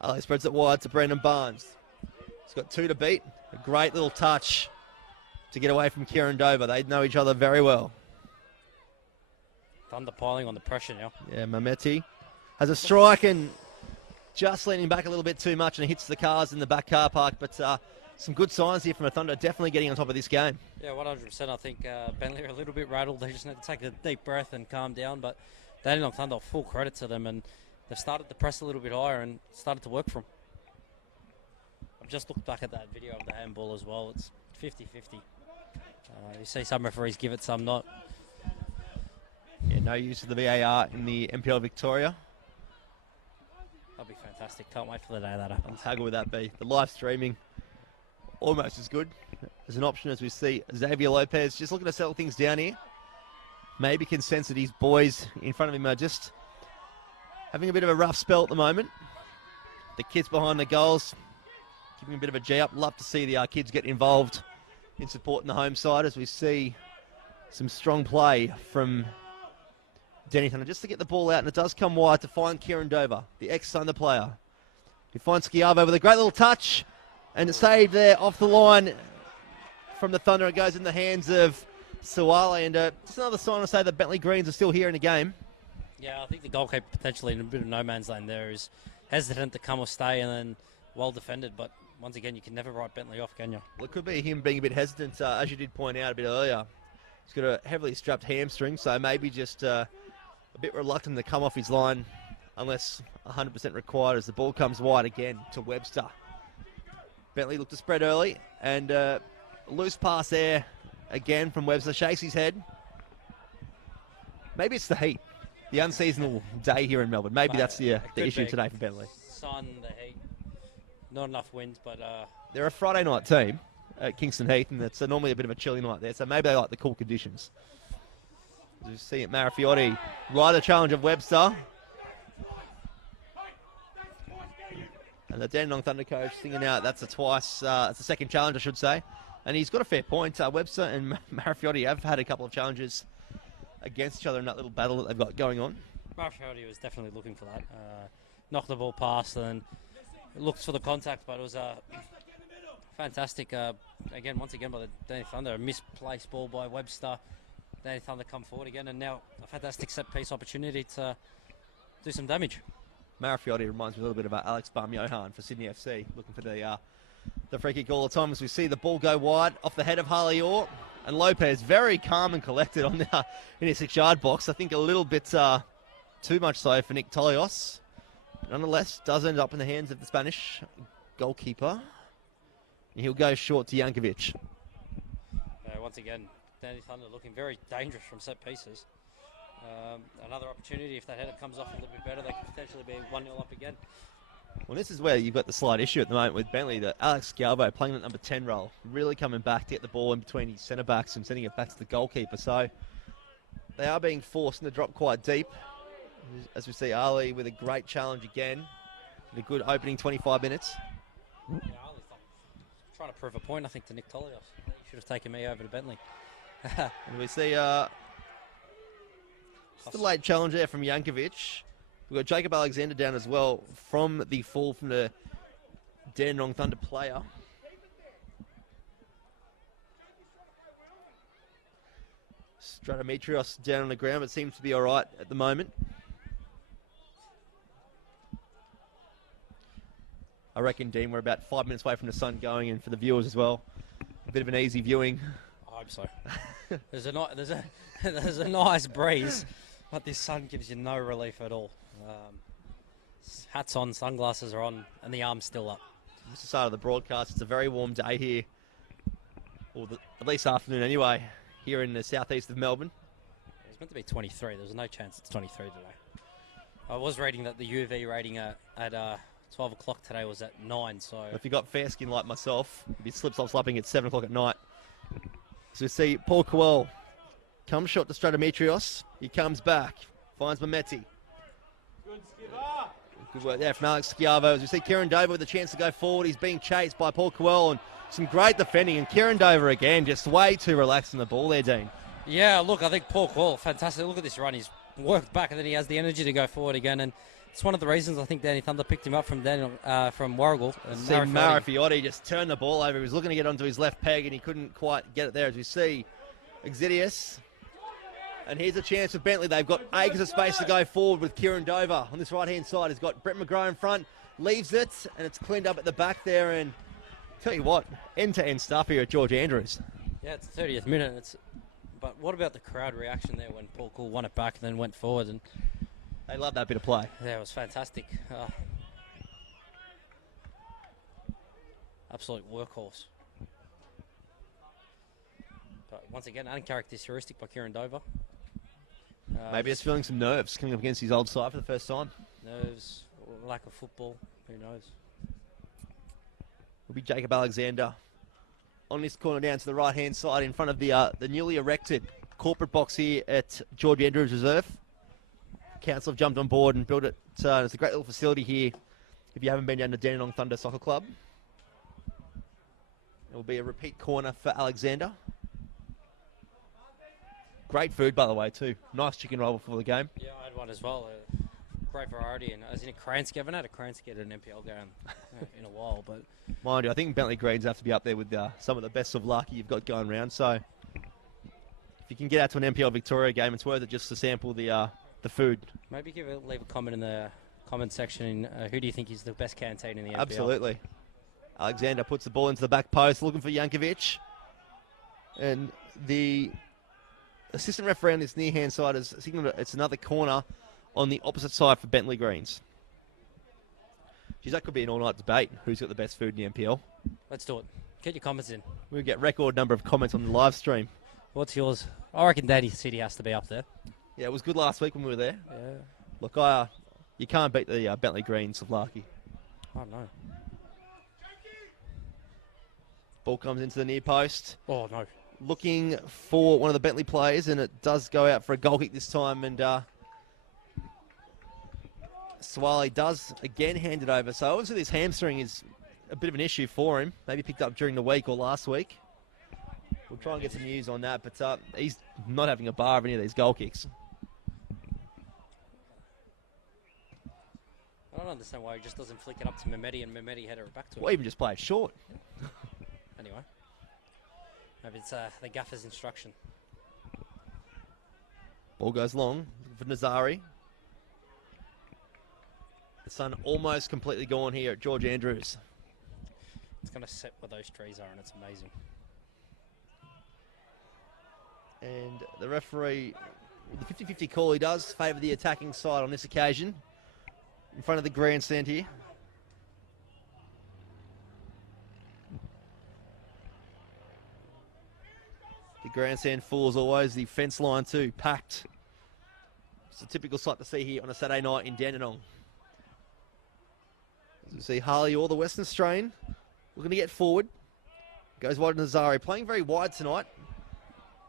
Ali spreads it wide to Brandon Barnes. He's got 2 to beat. A great little touch to get away from Kieran Dover. They know each other very well. Thunder piling on the pressure now. Yeah, Mameti has a strike and just leaning back a little bit too much and hits the cars in the back car park. But some good signs here from the Thunder, definitely getting on top of this game. Yeah, 100%. I think Bentleigh are a little bit rattled. They just need to take a deep breath and calm down. But Dandenong Thunder, full credit to them, and they've started to press a little bit higher and started to work for them. I've just looked back at that video of the handball as well. It's 50-50. You see some referees give it, some not. Yeah, no use of the VAR in the NPL Victoria. That'll be fantastic. Can't wait for the day that happens. How good would that be? The live streaming, almost as good as an option as we see Xavier Lopez just looking to settle things down here. Maybe can sense that his boys in front of him are just having a bit of a rough spell at the moment. The kids behind the goals giving a bit of a G up. Love to see the kids get involved in supporting the home side as we see some strong play from Denny Thunder just to get the ball out, and it does come wide to find Kieran Dover, the ex-Thunder player. He finds Schiavo with a great little touch and it's saved there off the line from the Thunder. It goes in the hands of Suwale, and just another sign to say that Bentleigh Greens are still here in the game. Yeah, I think the goalkeeper potentially in a bit of no man's land there is hesitant to come or stay, and then well defended. But once again, you can never write Bentleigh off, can you? Well, it could be him being a bit hesitant, as you did point out a bit earlier. He's got a heavily strapped hamstring, so maybe just a bit reluctant to come off his line unless 100% required as the ball comes wide again to Webster. Bentleigh looked to spread early, and loose pass there again from Webster. Shakes his head. Maybe it's the heat. The unseasonal day here in Melbourne. Maybe that's the issue today for Bentleigh. Sun, the heat. Not enough wind, but... They're a Friday night team at Kingston Heath, and it's normally a bit of a chilly night there, so maybe they like the cool conditions. As you see it, Marafiotti right the challenge of Webster. And the Dandenong Thunder coach singing out, that's it's the second challenge, I should say. And he's got a fair point. Webster and Marafiotti have had a couple of challenges against each other in that little battle that they've got going on. Marafiotti was definitely looking for that. Knocked the ball past and looked for the contact, but it was fantastic. Once again by the Dandenong Thunder, a misplaced ball by Webster. Dandenong Thunder come forward again, and now a fantastic set-piece opportunity to do some damage. Marafiotti reminds me a little bit about Alex Barm-Johan for Sydney FC, looking for the free kick all the time as we see the ball go wide off the head of Harley Orr. And Lopez very calm and collected on in his 6-yard box. I think a little bit too much so for Nick Tolios. Nonetheless, does end up in the hands of the Spanish goalkeeper. And he'll go short to Jankovic. Once again, Dandenong Thunder looking very dangerous from set pieces. Another opportunity, if that header comes off a little bit better, they could potentially be 1-0 up again. Well, this is where you've got the slight issue at the moment with Bentleigh, that Alex Schiavo playing that number 10 role, really coming back to get the ball in between his centre-backs and sending it back to the goalkeeper. So they are being forced to drop quite deep. As we see Ali with a great challenge again. A good opening 25 minutes. Yeah, Ali's trying to prove a point, I think, to Nick Tolios. He should have taken me over to Bentleigh. And we see just a late challenge there from Jankovic. We've got Jacob Alexander down as well from the fall from the Dandenong Thunder player. Stratometrios down on the ground, but seems to be all right at the moment. I reckon, Dean, we're about 5 minutes away from the sun going, and for the viewers as well, a bit of an easy viewing. I hope so. There's a nice breeze, but this sun gives you no relief at all. Hats on, sunglasses are on, and the arm's still up. This is the start of the broadcast. It's a very warm day here, or at least afternoon anyway, here in the southeast of Melbourne. It was meant to be 23. There's no chance it's 23 today. I was reading that the UV rating at 12 o'clock today was at 9. So if you got fair skin like myself, you'd be slip-slop-slapping at 7 o'clock at night. So we see Paul Coel comes shot to Stratometrios. He comes back, finds Mameti. Good work there from Alex Schiavo. As we see Kieran Dover with a chance to go forward. He's being chased by Paul Coel, and some great defending. And Kieran Dover again, just way too relaxed on the ball there, Dean. Yeah, look, I think Paul Coel, fantastic. Look at this run. He's worked back, and then he has the energy to go forward again. And it's one of the reasons I think Dandenong Thunder picked him up from Warrigal. And see Marafiotti just turned the ball over. He was looking to get onto his left peg, and he couldn't quite get it there. As we see Exidius And here's a chance for Bentleigh. They've got acres of space to go forward with Kieran Dover. On this right-hand side, he's got Brett McGrath in front, leaves it, and it's cleaned up at the back there. And tell you what, end-to-end stuff here at George Andrews. Yeah, it's the 30th minute. But what about the crowd reaction there when Paul Cool won it back and then went forward? And they love that bit of play. yeah, it was fantastic. Absolute workhorse. But once again, uncharacteristic by Kieran Dover. Maybe he's feeling some nerves coming up against his old side for the first time. Nerves, lack of football, who knows? Will be Jacob Alexander on this corner down to the right-hand side in front of the newly erected corporate box here at George Andrews Reserve. Council have jumped on board and built it. It's a great little facility here if you haven't been down to Dandenong Thunder Soccer Club. It will be a repeat corner for Alexander. Great food, by the way, too. Nice chicken roll before the game. Yeah, I had one as well. Great variety. And I was in a Kransky. I haven't had a Kransky at an NPL game in a while. But mind you, I think Bentleigh Greens have to be up there with some of the best of luck you've got going around. So if you can get out to an NPL Victoria game, it's worth it just to sample the food. Maybe leave a comment in the comment section. Who do you think is the best canteen in the NPL? Absolutely. Alexander puts the ball into the back post, looking for Jankovic. And the assistant referee on this near-hand side has signalled it's another corner on the opposite side for Bentleigh Greens. Geez, that could be an all-night debate. Who's got the best food in the NPL? Let's do it. Get your comments in. We'll get record number of comments on the live stream. What's yours? I reckon Daddy City has to be up there. Yeah, it was good last week when we were there. Yeah. Look, you can't beat the Bentleigh Greens of Larky. Oh, no. Ball comes into the near post. Oh, no. Looking for one of the Bentleigh players, and it does go out for a goal kick this time. And Swaley does again hand it over. So obviously this hamstring is a bit of an issue for him. Maybe picked up during the week or last week. We'll try and get some news on that. But he's not having a bar of any of these goal kicks. I don't understand why he just doesn't flick it up to Mehmeti and Mehmeti header it back to him. Or even just play it short. Anyway. Maybe it's the gaffer's instruction. Ball goes long for Nazari. The sun almost completely gone here at George Andrews. It's going to set where those trees are, and it's amazing. And the referee, with the 50-50 call, he does favour the attacking side on this occasion. In front of the grandstand here. The grandstand full as always, the fence line too, packed. It's a typical sight to see here on a Saturday night in Dandenong. As we see Harley or the Western Australian looking to get forward. Goes wide to Nazari, playing very wide tonight.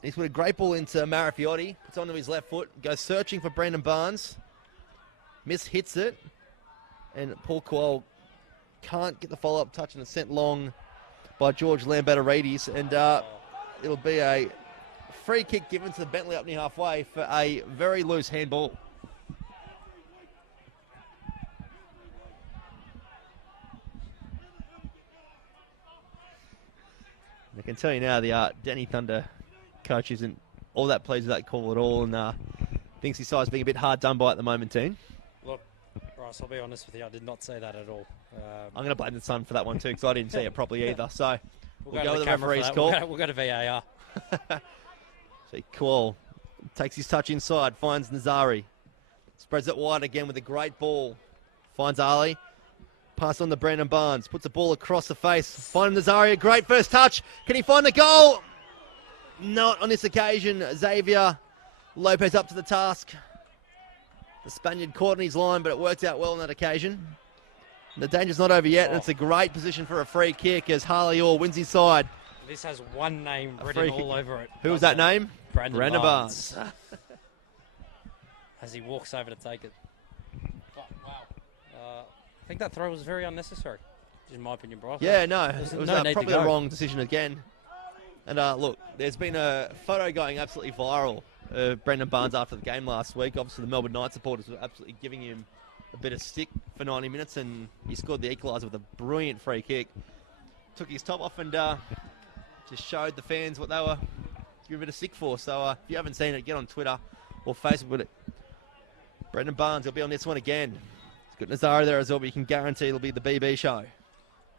He's put a great ball into Marafiotti, puts onto his left foot, goes searching for Brandon Barnes. Hits it, and Paul Coyle can't get the follow-up touch, and it's sent long by George Lambertarides, and it'll be a free kick given to the Bentleigh up near halfway for a very loose handball. I can tell you now the Danny Thunder coach isn't all that pleased with that call at all, and thinks his side's being a bit hard done by at the moment, team. Look, Bryce, I'll be honest with you, I did not say that at all. I'm going to blame the sun for that one too, because I didn't see it properly either. So we'll go with the camera referee's call. We'll go to VAR. See, Coyle takes his touch inside, finds Nazari. Spreads it wide again with a great ball. Finds Ali. Pass on to Brandon Barnes. Puts a ball across the face. Finds Nazari. A great first touch. Can he find the goal? Not on this occasion. Xavier Lopez up to the task. The Spaniard caught in his line, but it worked out well on that occasion. The danger's not over yet, and it's a great position for a free kick as Harley Orr wins his side. This has one name written all over it. Who was that name? Brandon Barnes. As he walks over to take it. Oh, wow. I think that throw was very unnecessary, in my opinion, Bryce. Yeah, no. It was no need probably to the go. wrong decision again. And look, there's been a photo going absolutely viral of Brandon Barnes after the game last week. Obviously, the Melbourne Knights supporters were absolutely giving him a bit of stick for 90 minutes, and he scored the equaliser with a brilliant free kick. Took his top off and just showed the fans what they were give you a bit of sick for. So if you haven't seen it, get on Twitter or Facebook with it. Brendan Barnes, he'll be on this one again. He's got Nazaro there as well, but you can guarantee it'll be the BB show.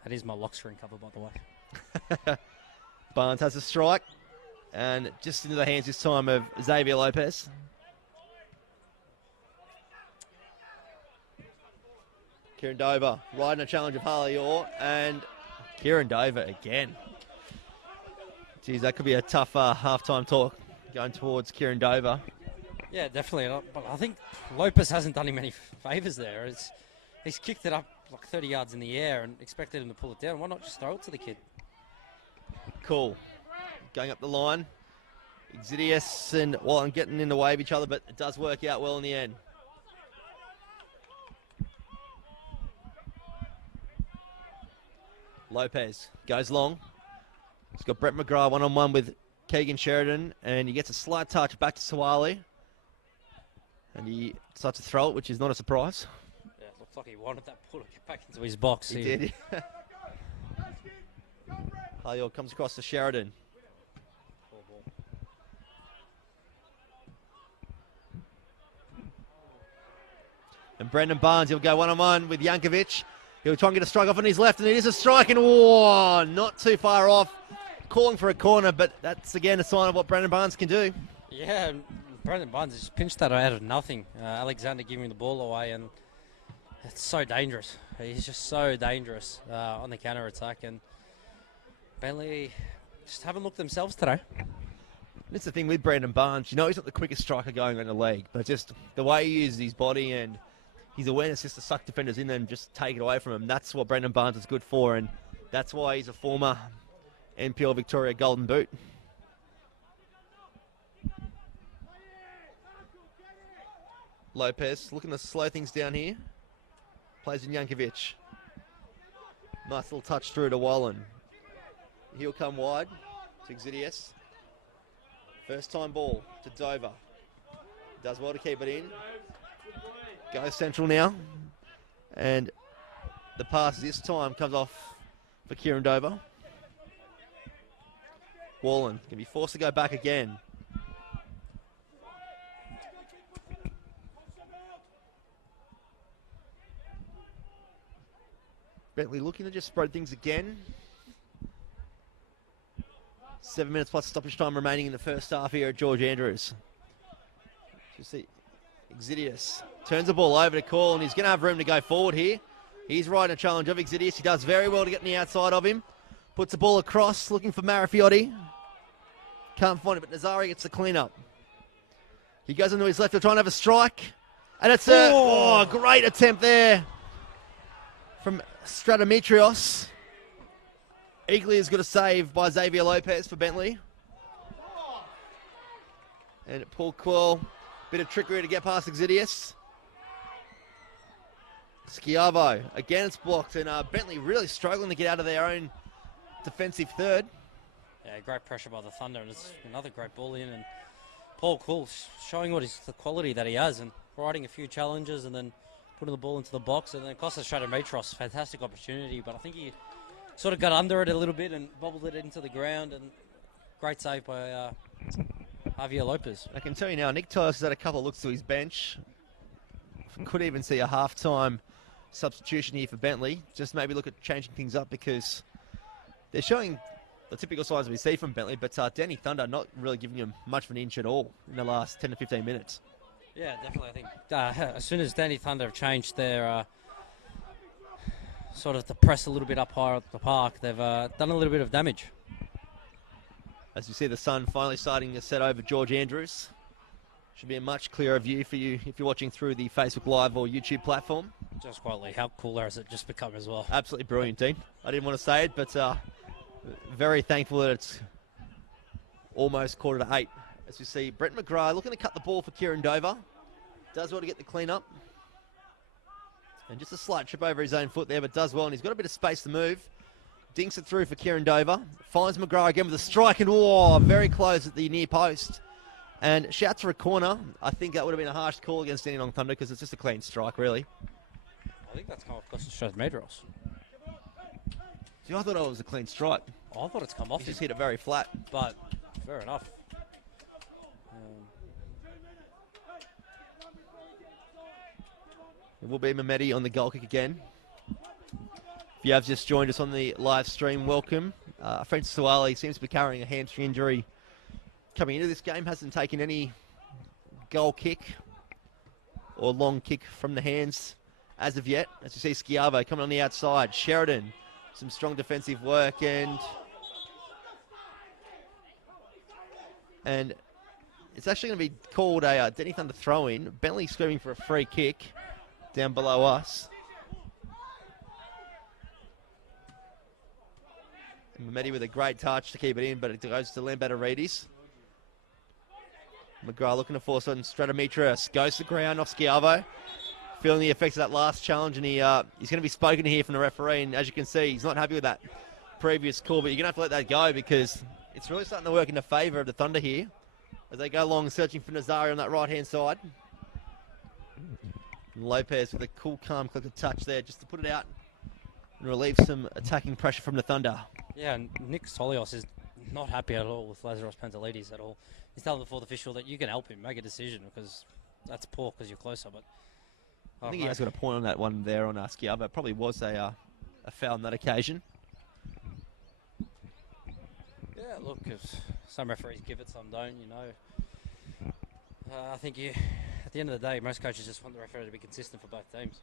That is my lock screen cover, by the way. Barnes has a strike, and just into the hands this time of Xavier Lopez. Kieran Dover riding a challenge of Harley Orr, and Kieran Dover again. Geez, that could be a tough halftime talk going towards Kieran Dover. Yeah, definitely. But I think Lopez hasn't done him any favours there. He's kicked it up like 30 yards in the air and expected him to pull it down. Why not just throw it to the kid? Cool. Going up the line. Exidius and Wallen getting in the way of each other, but it does work out well in the end. Lopez goes long. He's got Brett McGrath one-on-one with Keegan Sheridan, and he gets a slight touch back to Sawali. And he starts to throw it, which is not a surprise. Yeah, it looks like he wanted that ball to get back into his box. He did. Halyor comes across to Sheridan. And Brendan Barnes, he'll go one-on-one with Jankovic. He'll try and get a strike off on his left, and it is a strike, and not too far off. Calling for a corner, but that's, again, a sign of what Brendan Barnes can do. Yeah, Brendan Barnes just pinched that out of nothing. Alexander giving the ball away, and it's so dangerous. He's just so dangerous on the counter-attack, and Bentleigh just haven't looked themselves today. That's the thing with Brendan Barnes. You know he's not the quickest striker going around the league, but just the way he uses his body and his awareness just to suck defenders in there and just take it away from him. That's what Brendan Barnes is good for, and that's why he's a former NPL Victoria Golden Boot. Lopez looking to slow things down here. Plays in Jankovic. Nice little touch through to Wallen. He'll come wide to Exidius. First time ball to Dover. Does well to keep it in. Goes central now. And the pass this time comes off for Kieran Dover. Wallen can be forced to go back again. Bentleigh looking to just spread things again. 7 minutes plus stoppage time remaining in the first half here at George Andrews. You see, Exidius turns the ball over to Call, and he's going to have room to go forward here. He's riding a challenge of Exidius. He does very well to get on the outside of him. Puts the ball across, looking for Marafiotti. Can't find it, but Nazari gets the clean-up. He goes into his left to try and have a strike. And it's a great attempt there from Stratometrios. Eagerly has got a save by Xavier Lopez for Bentleigh. And Paul Quill, bit of trickery to get past Exidius. Schiavo, again it's blocked, and Bentleigh really struggling to get out of their own defensive third. Yeah, great pressure by the Thunder, and it's another great ball in, and Paul Quill showing the quality that he has, and riding a few challenges, and then putting the ball into the box, and then Costa Stratometros, fantastic opportunity, but I think he sort of got under it a little bit and bobbled it into the ground, and great save by Javier Lopez. I can tell you now, Nick Tyus has had a couple of looks to his bench. Could even see a half-time substitution here for Bentleigh. Just maybe look at changing things up, because they're showing the typical signs we see from Bentleigh, but Danny Thunder not really giving him much of an inch at all in the last 10 to 15 minutes. Yeah, definitely. I think as soon as Danny Thunder have changed their sort of to press a little bit up higher at the park, they've done a little bit of damage. As you see the sun finally starting to set over George Andrews. Should be a much clearer view for you if you're watching through the Facebook Live or YouTube platform. Just quietly, how cooler has it just become as well? Absolutely brilliant, Dean. I didn't want to say it, but very thankful that it's almost 7:45. As we see Brett McGrath looking to cut the ball for Kieran Dover. Does well to get the clean up. And just a slight trip over his own foot there, but does well. And he's got a bit of space to move. Dinks it through for Kieran Dover. Finds McGrath again with a strike, and very close at the near post. And shouts for a corner. I think that would have been a harsh call against Dandenong Thunder, because it's just a clean strike, really. I think that's come off Costa Stratometros. See, I thought it was a clean strike. I thought it's come off. He just hit it very flat. But fair enough. It will be Mehmeti on the goal kick again. If you have just joined us on the live stream, welcome. Francis Suwali seems to be carrying a hamstring injury coming into this game. Hasn't taken any goal kick or long kick from the hands as of yet. As you see, Schiavo coming on the outside. Sheridan, some strong defensive work, and it's actually going to be called a Denny Thunder throw-in. Bentleigh screaming for a free kick down below us. Mehmeti with a great touch to keep it in, but it goes to Lambertaridis. McGrath looking to force on Stratometris. Goes to the ground off Schiavo. Feeling the effects of that last challenge, and he's going to be spoken to here from the referee. And as you can see, he's not happy with that previous call, but you're going to have to let that go because it's really starting to work in the favour of the Thunder here as they go along searching for Nazario on that right-hand side. And Lopez with a cool, calm, collected touch there just to put it out and relieve some attacking pressure from the Thunder. Yeah, and Nick Stolios is not happy at all with Lazaros Pantelides at all. He's telling the fourth official that you can help him make a decision because that's poor because you're closer. But I think he has got a point on that one there on Schiavo. It probably was a foul on that occasion. Yeah, look, if some referees give it, some don't, you know. I think at the end of the day, most coaches just want the referee to be consistent for both teams.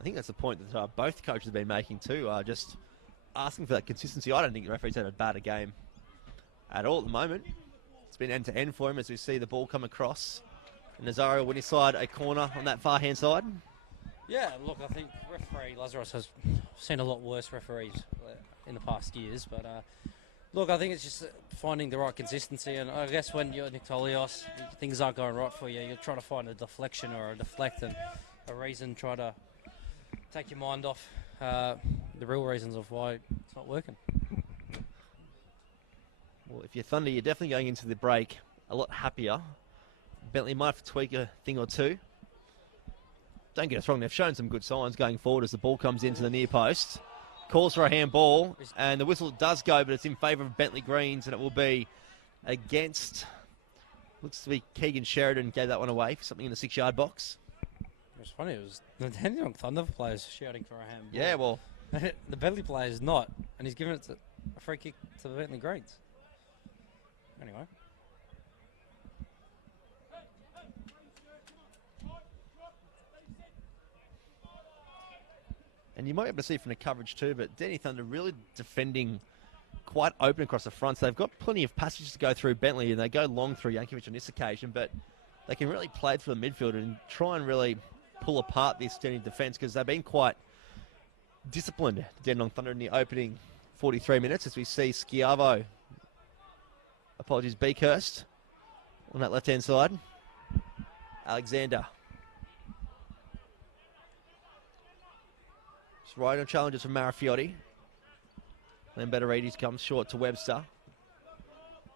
I think that's the point that both coaches have been making too, just asking for that consistency. I don't think the referee's had a bad game at all at the moment. It's been end-to-end for him as we see the ball come across. And Nazario winning side a corner on that far-hand side. Yeah, look, I think referee Lazaros has seen a lot worse referees in the past years. But, look, I think it's just finding the right consistency. And I guess when you're Nick Stolios, things aren't going right for you. You're trying to find a deflection or a deflect and a reason, try to take your mind off the real reasons of why it's not working. Well, if you're Thunder, you're definitely going into the break a lot happier. Bentleigh might have to tweak a thing or two. Don't get us wrong, they've shown some good signs going forward as the ball comes into the near post. Calls for a handball, and the whistle does go, but it's in favour of Bentleigh Greens, and it will be against, looks to be Keegan Sheridan gave that one away for something in the 6-yard box. It was funny, it was the Dandenong Thunder players shouting for a handball. Yeah, well. The Bentleigh player is not, and he's given it a free kick to the Bentleigh Greens. Anyway. And you might be able to see from the coverage too, but Denny Thunder really defending quite open across the front. So they've got plenty of passages to go through Bentleigh, and they go long through Yankovic on this occasion, but they can really play it for the midfield and try and really pull apart this Denny defence because they've been quite disciplined, Dandenong Thunder, in the opening 43 minutes as we see Schiavo, Beakhurst on that left-hand side. Alexander. Just right on challenges from Marafiotti. Lambertaridis comes short to Webster.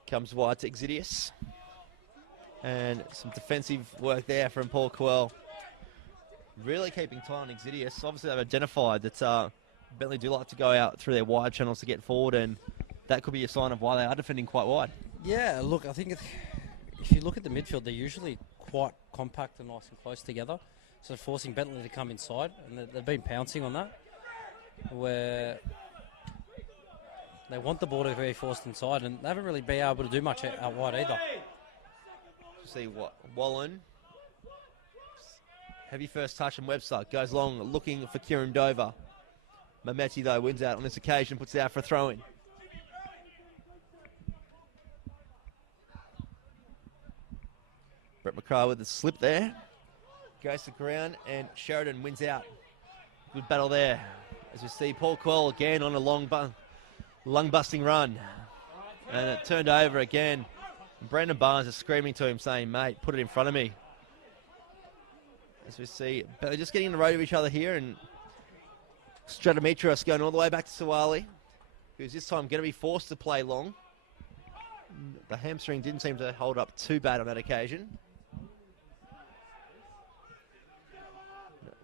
Comes wide to Exidius. And some defensive work there from Paul Coel. Really keeping time on Exidius. Obviously they've identified that Bentleigh do like to go out through their wide channels to get forward, and that could be a sign of why they are defending quite wide. Yeah, look, I think if you look at the midfield, they're usually quite compact and nice and close together. So forcing Bentleigh to come inside, and they've been pouncing on that, where they want the ball to be forced inside, and they haven't really been able to do much out wide either. See what Wallen. Heavy first touch from Webster. Goes long looking for Kieran Dover. Mehmeti, though, wins out on this occasion, puts it out for a throw-in. Brett McCraw with the slip there. Goes to ground, and Sheridan wins out. Good battle there. As we see Paul Coel again on a lung-busting run. And it turned over again. Brandon Barnes is screaming to him, saying, mate, put it in front of me. As we see, but they're just getting in the road of each other here, and Stratometris going all the way back to Suwali, who's this time going to be forced to play long. The hamstring didn't seem to hold up too bad on that occasion.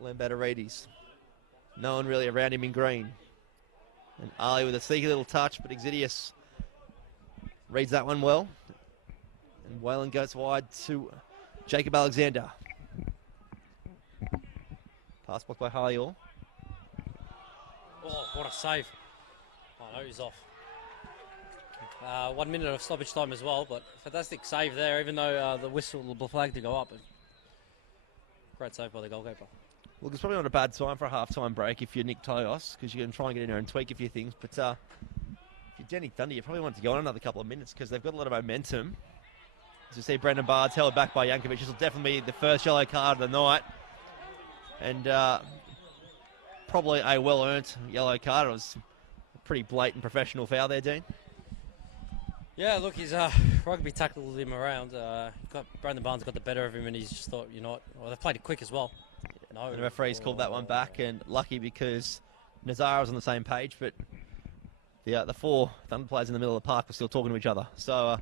Lambertaridis. No one really around him in green. And Ali with a sneaky little touch, but Exidius reads that one well. And Whalen goes wide to Jacob Alexander. Pass blocked by Harley-All. Oh, what a save. Oh, no, he's off. 1 minute of stoppage time as well, but fantastic save there, even though the whistle, the flag to go up. Great save by the goalkeeper. Look, it's probably not a bad time for a half-time break if you're Nick Tolios, because you can try and get in there and tweak a few things. But if you're Denny Thunder, you probably want to go on another couple of minutes because they've got a lot of momentum. As you see, Brendan Bard's held back by Jankovic. This will definitely be the first yellow card of the night. And probably a well-earned yellow card. It was a pretty blatant professional foul there, Dean. Yeah, look, he's rugby tackled him around. Brandon Barnes got the better of him, and he's just thought, well, they played it quick as well. No, And the referee's called that one back, and lucky because Nazara was on the same page, but the four Thunder players in the middle of the park were still talking to each other. So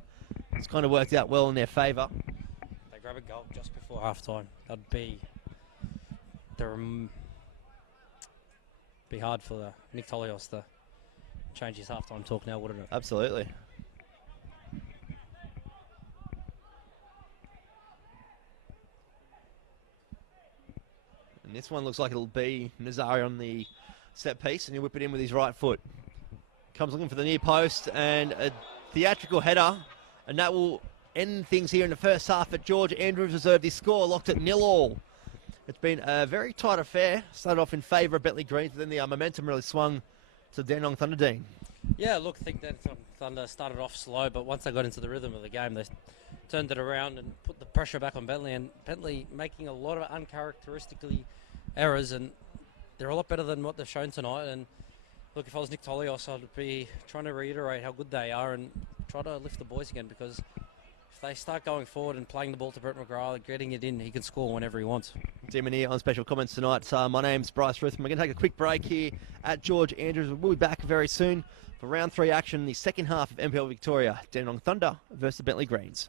it's kind of worked out well in their favour. They grab a goal just before half-time. That'd be hard for Nick Tolios to change his half-time talk now, wouldn't it? Absolutely. And this one looks like it'll be Nazari on the set piece, and he'll whip it in with his right foot. Comes looking for the near post, and a theatrical header, and that will end things here in the first half. But George Andrews reserved his score, locked at 0-0. It's been a very tight affair. Started off in favour of Bentleigh Greens, but then the momentum really swung to Dandenong Thunder, Dean. Yeah, look, I think that Thunder started off slow, but once they got into the rhythm of the game, they turned it around and put the pressure back on Bentleigh, and Bentleigh making a lot of uncharacteristically errors, and they're a lot better than what they've shown tonight. And look, if I was Nick Tolios, I'd be trying to reiterate how good they are and try to lift the boys again, because if they start going forward and playing the ball to Brett McGrath, getting it in, he can score whenever he wants. Demon here on special comments tonight. My name's Bryce Ruth, and we're going to take a quick break here at George Andrews. We'll be back very soon for round 3 action in the second half of NPL Victoria. Dandenong Thunder versus the Bentleigh Greens.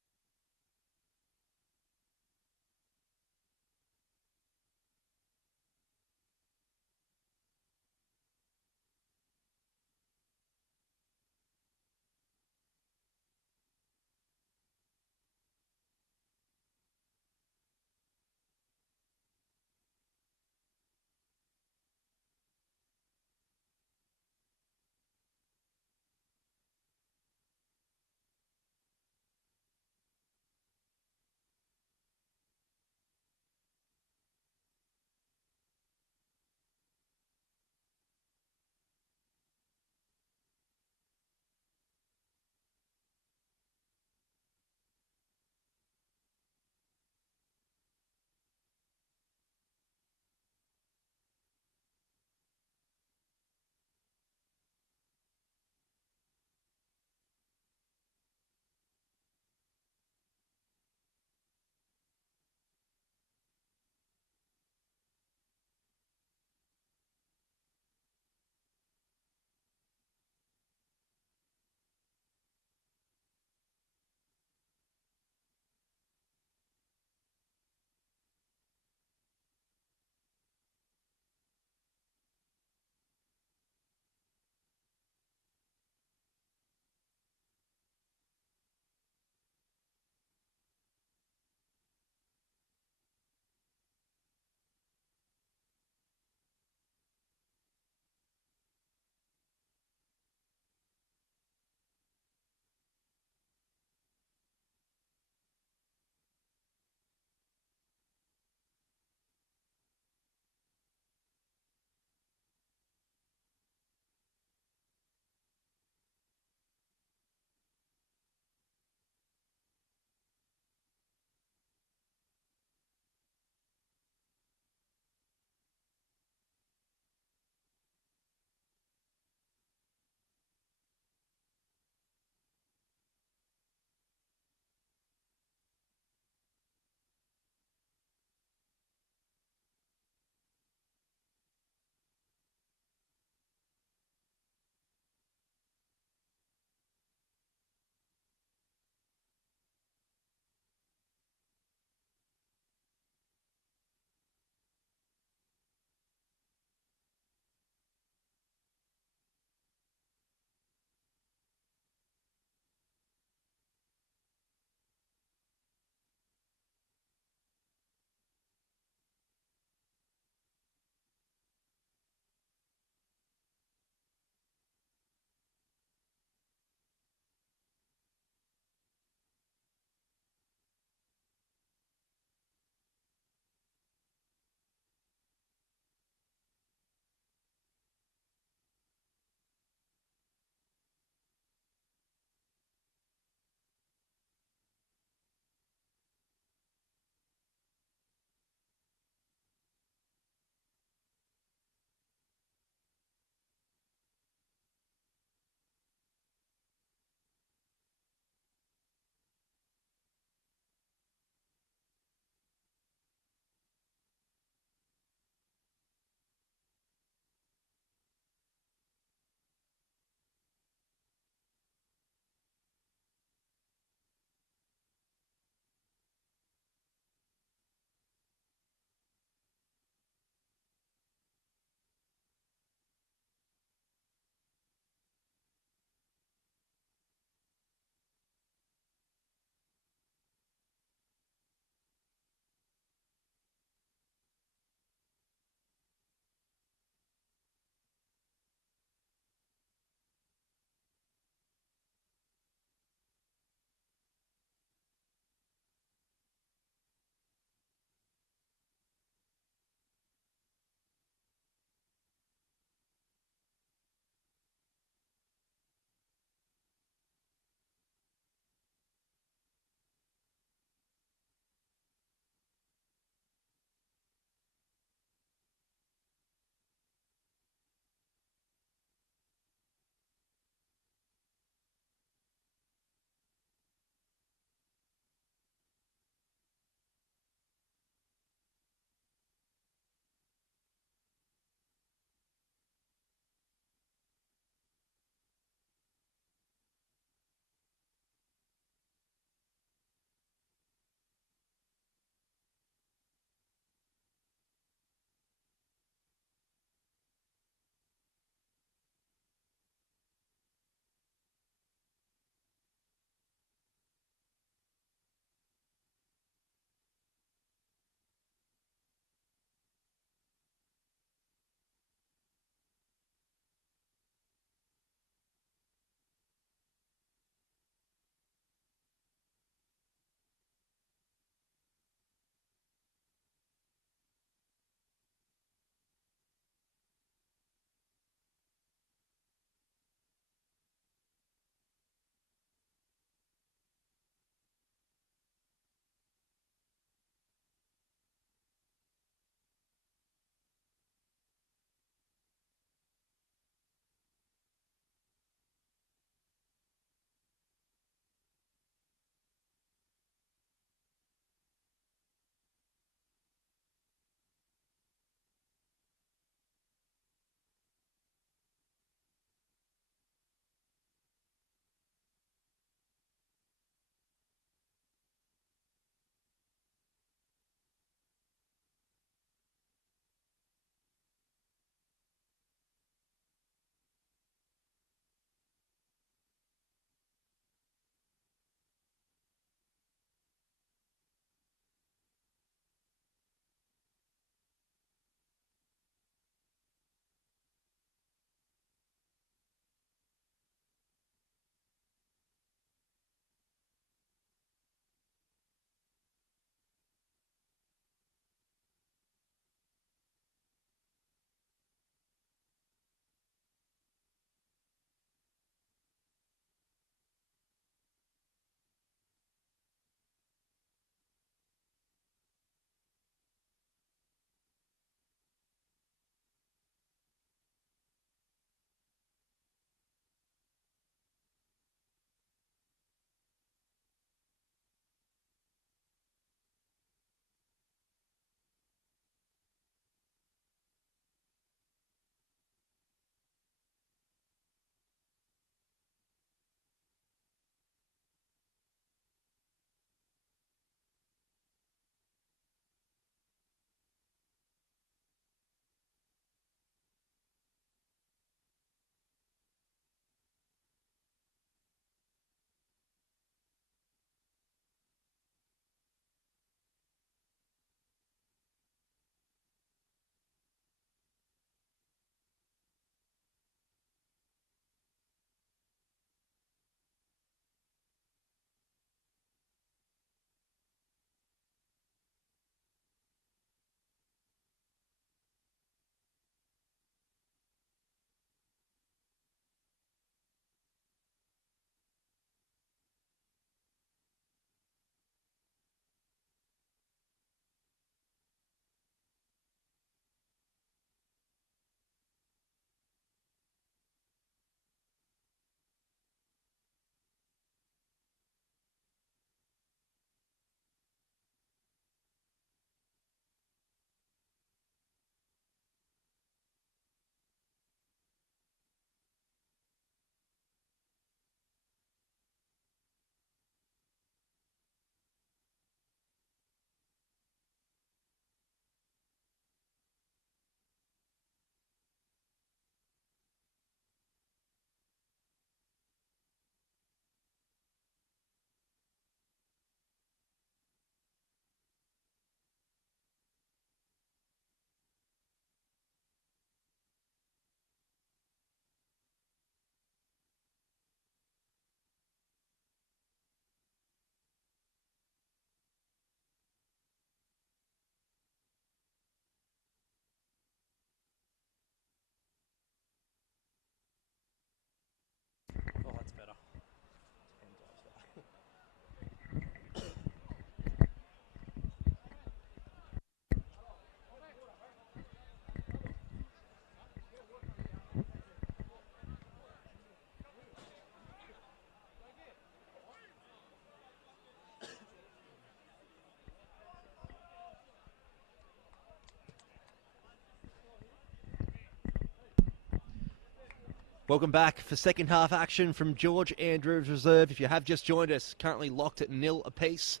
Welcome back for second half action from George Andrews Reserve. If you have just joined us, currently locked at 0 apiece.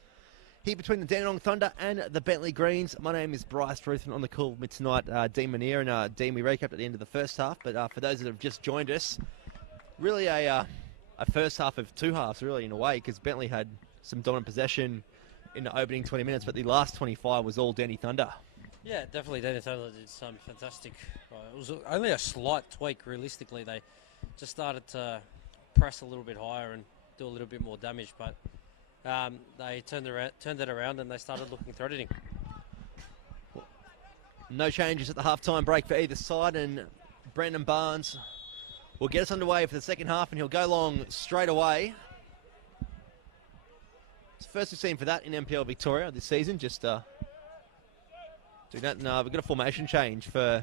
Here between the Dandenong Thunder and the Bentleigh Greens. My name is Bryce Ruthven. On the call with me tonight, Dean Manier. And Dean, we recapped at the end of the first half. But for those that have just joined us, really a first half of two halves, really, in a way, because Bentleigh had some dominant possession in the opening 20 minutes, but the last 25 was all Danny Thunder. Yeah, definitely. Danny Thunder did some fantastic. It was only a slight tweak, realistically. They just started to press a little bit higher and do a little bit more damage, but they turned it around and they started looking threatening. No changes at the halftime break for either side, and Brandon Barnes will get us underway for the second half, and he'll go long straight away. It's the first we've seen for that in NPL Victoria this season. Just doing that, and we've got a formation change for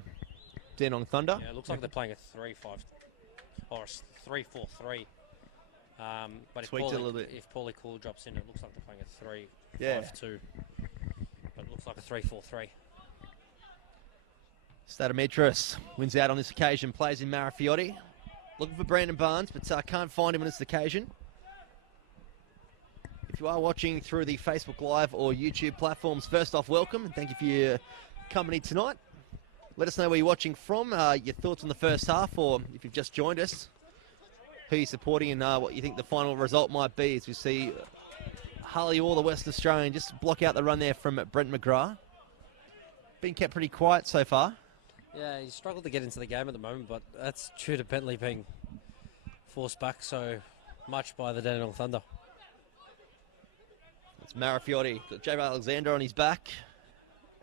Dandenong Thunder. Yeah, it looks like they're playing a 3-5 or a 3-4-3. But if Paulie Cool drops in, it looks like they're playing a 3-5-2. But it looks like a 3-4-3. Stadametris wins out on this occasion, plays in Marafiotti. Looking for Brandon Barnes, but can't find him on this occasion. If you are watching through the Facebook Live or YouTube platforms, first off, welcome, and thank you for your company tonight. Let us know where you're watching from, your thoughts on the first half, or if you've just joined us, who you're supporting and what you think the final result might be, as we see Harley Orr, the Western Australian, just block out the run there from Brent McGrath. Been kept pretty quiet so far. Yeah, he's struggled to get into the game at the moment, but that's due to Bentleigh being forced back so much by the Dandenong Thunder. It's Marafiotti, got Jacob Alexander on his back,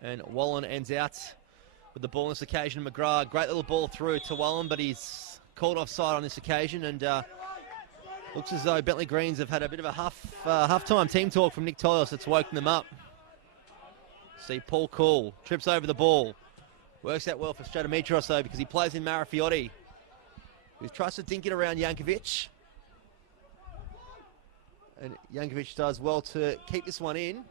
and Wallen ends out with the ball on this occasion. McGrath, great little ball through to Wallen, but he's called offside on this occasion, and looks as though Bentleigh Greens have had a bit of a half-time team talk from Nick Toyos that's woken them up. See Paul Cool, trips over the ball. Works out well for Stratometros, though, because he plays in Marafiotti, who tries to dink it around Jankovic. And Jankovic does well to keep this one in.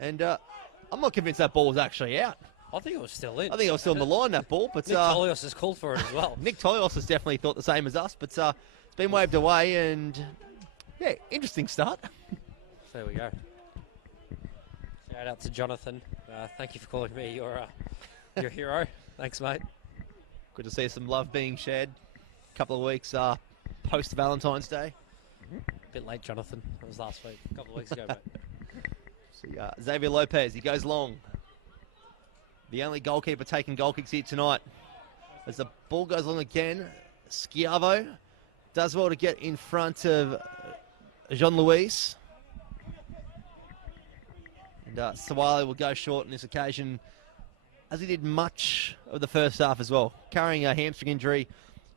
And I'm not convinced that ball was actually out. I think it was still in. I think it was still on the line, that ball. But Nick Toyos has called for it as well. Nick Toyos has definitely thought the same as us, but it's been waved away, and yeah, interesting start. There we go. Shout out to Jonathan. Thank you for calling me your hero. Thanks, mate. Good to see some love being shared. A couple of weeks post Valentine's Day. Bit late, Jonathan. It was last week, a couple of weeks ago, mate. See, Xavier Lopez, he goes long. The only goalkeeper taking goal kicks here tonight. As the ball goes long again, Schiavo does well to get in front of Jean-Louis. And Sawali will go short on this occasion, as he did much of the first half as well. Carrying a hamstring injury.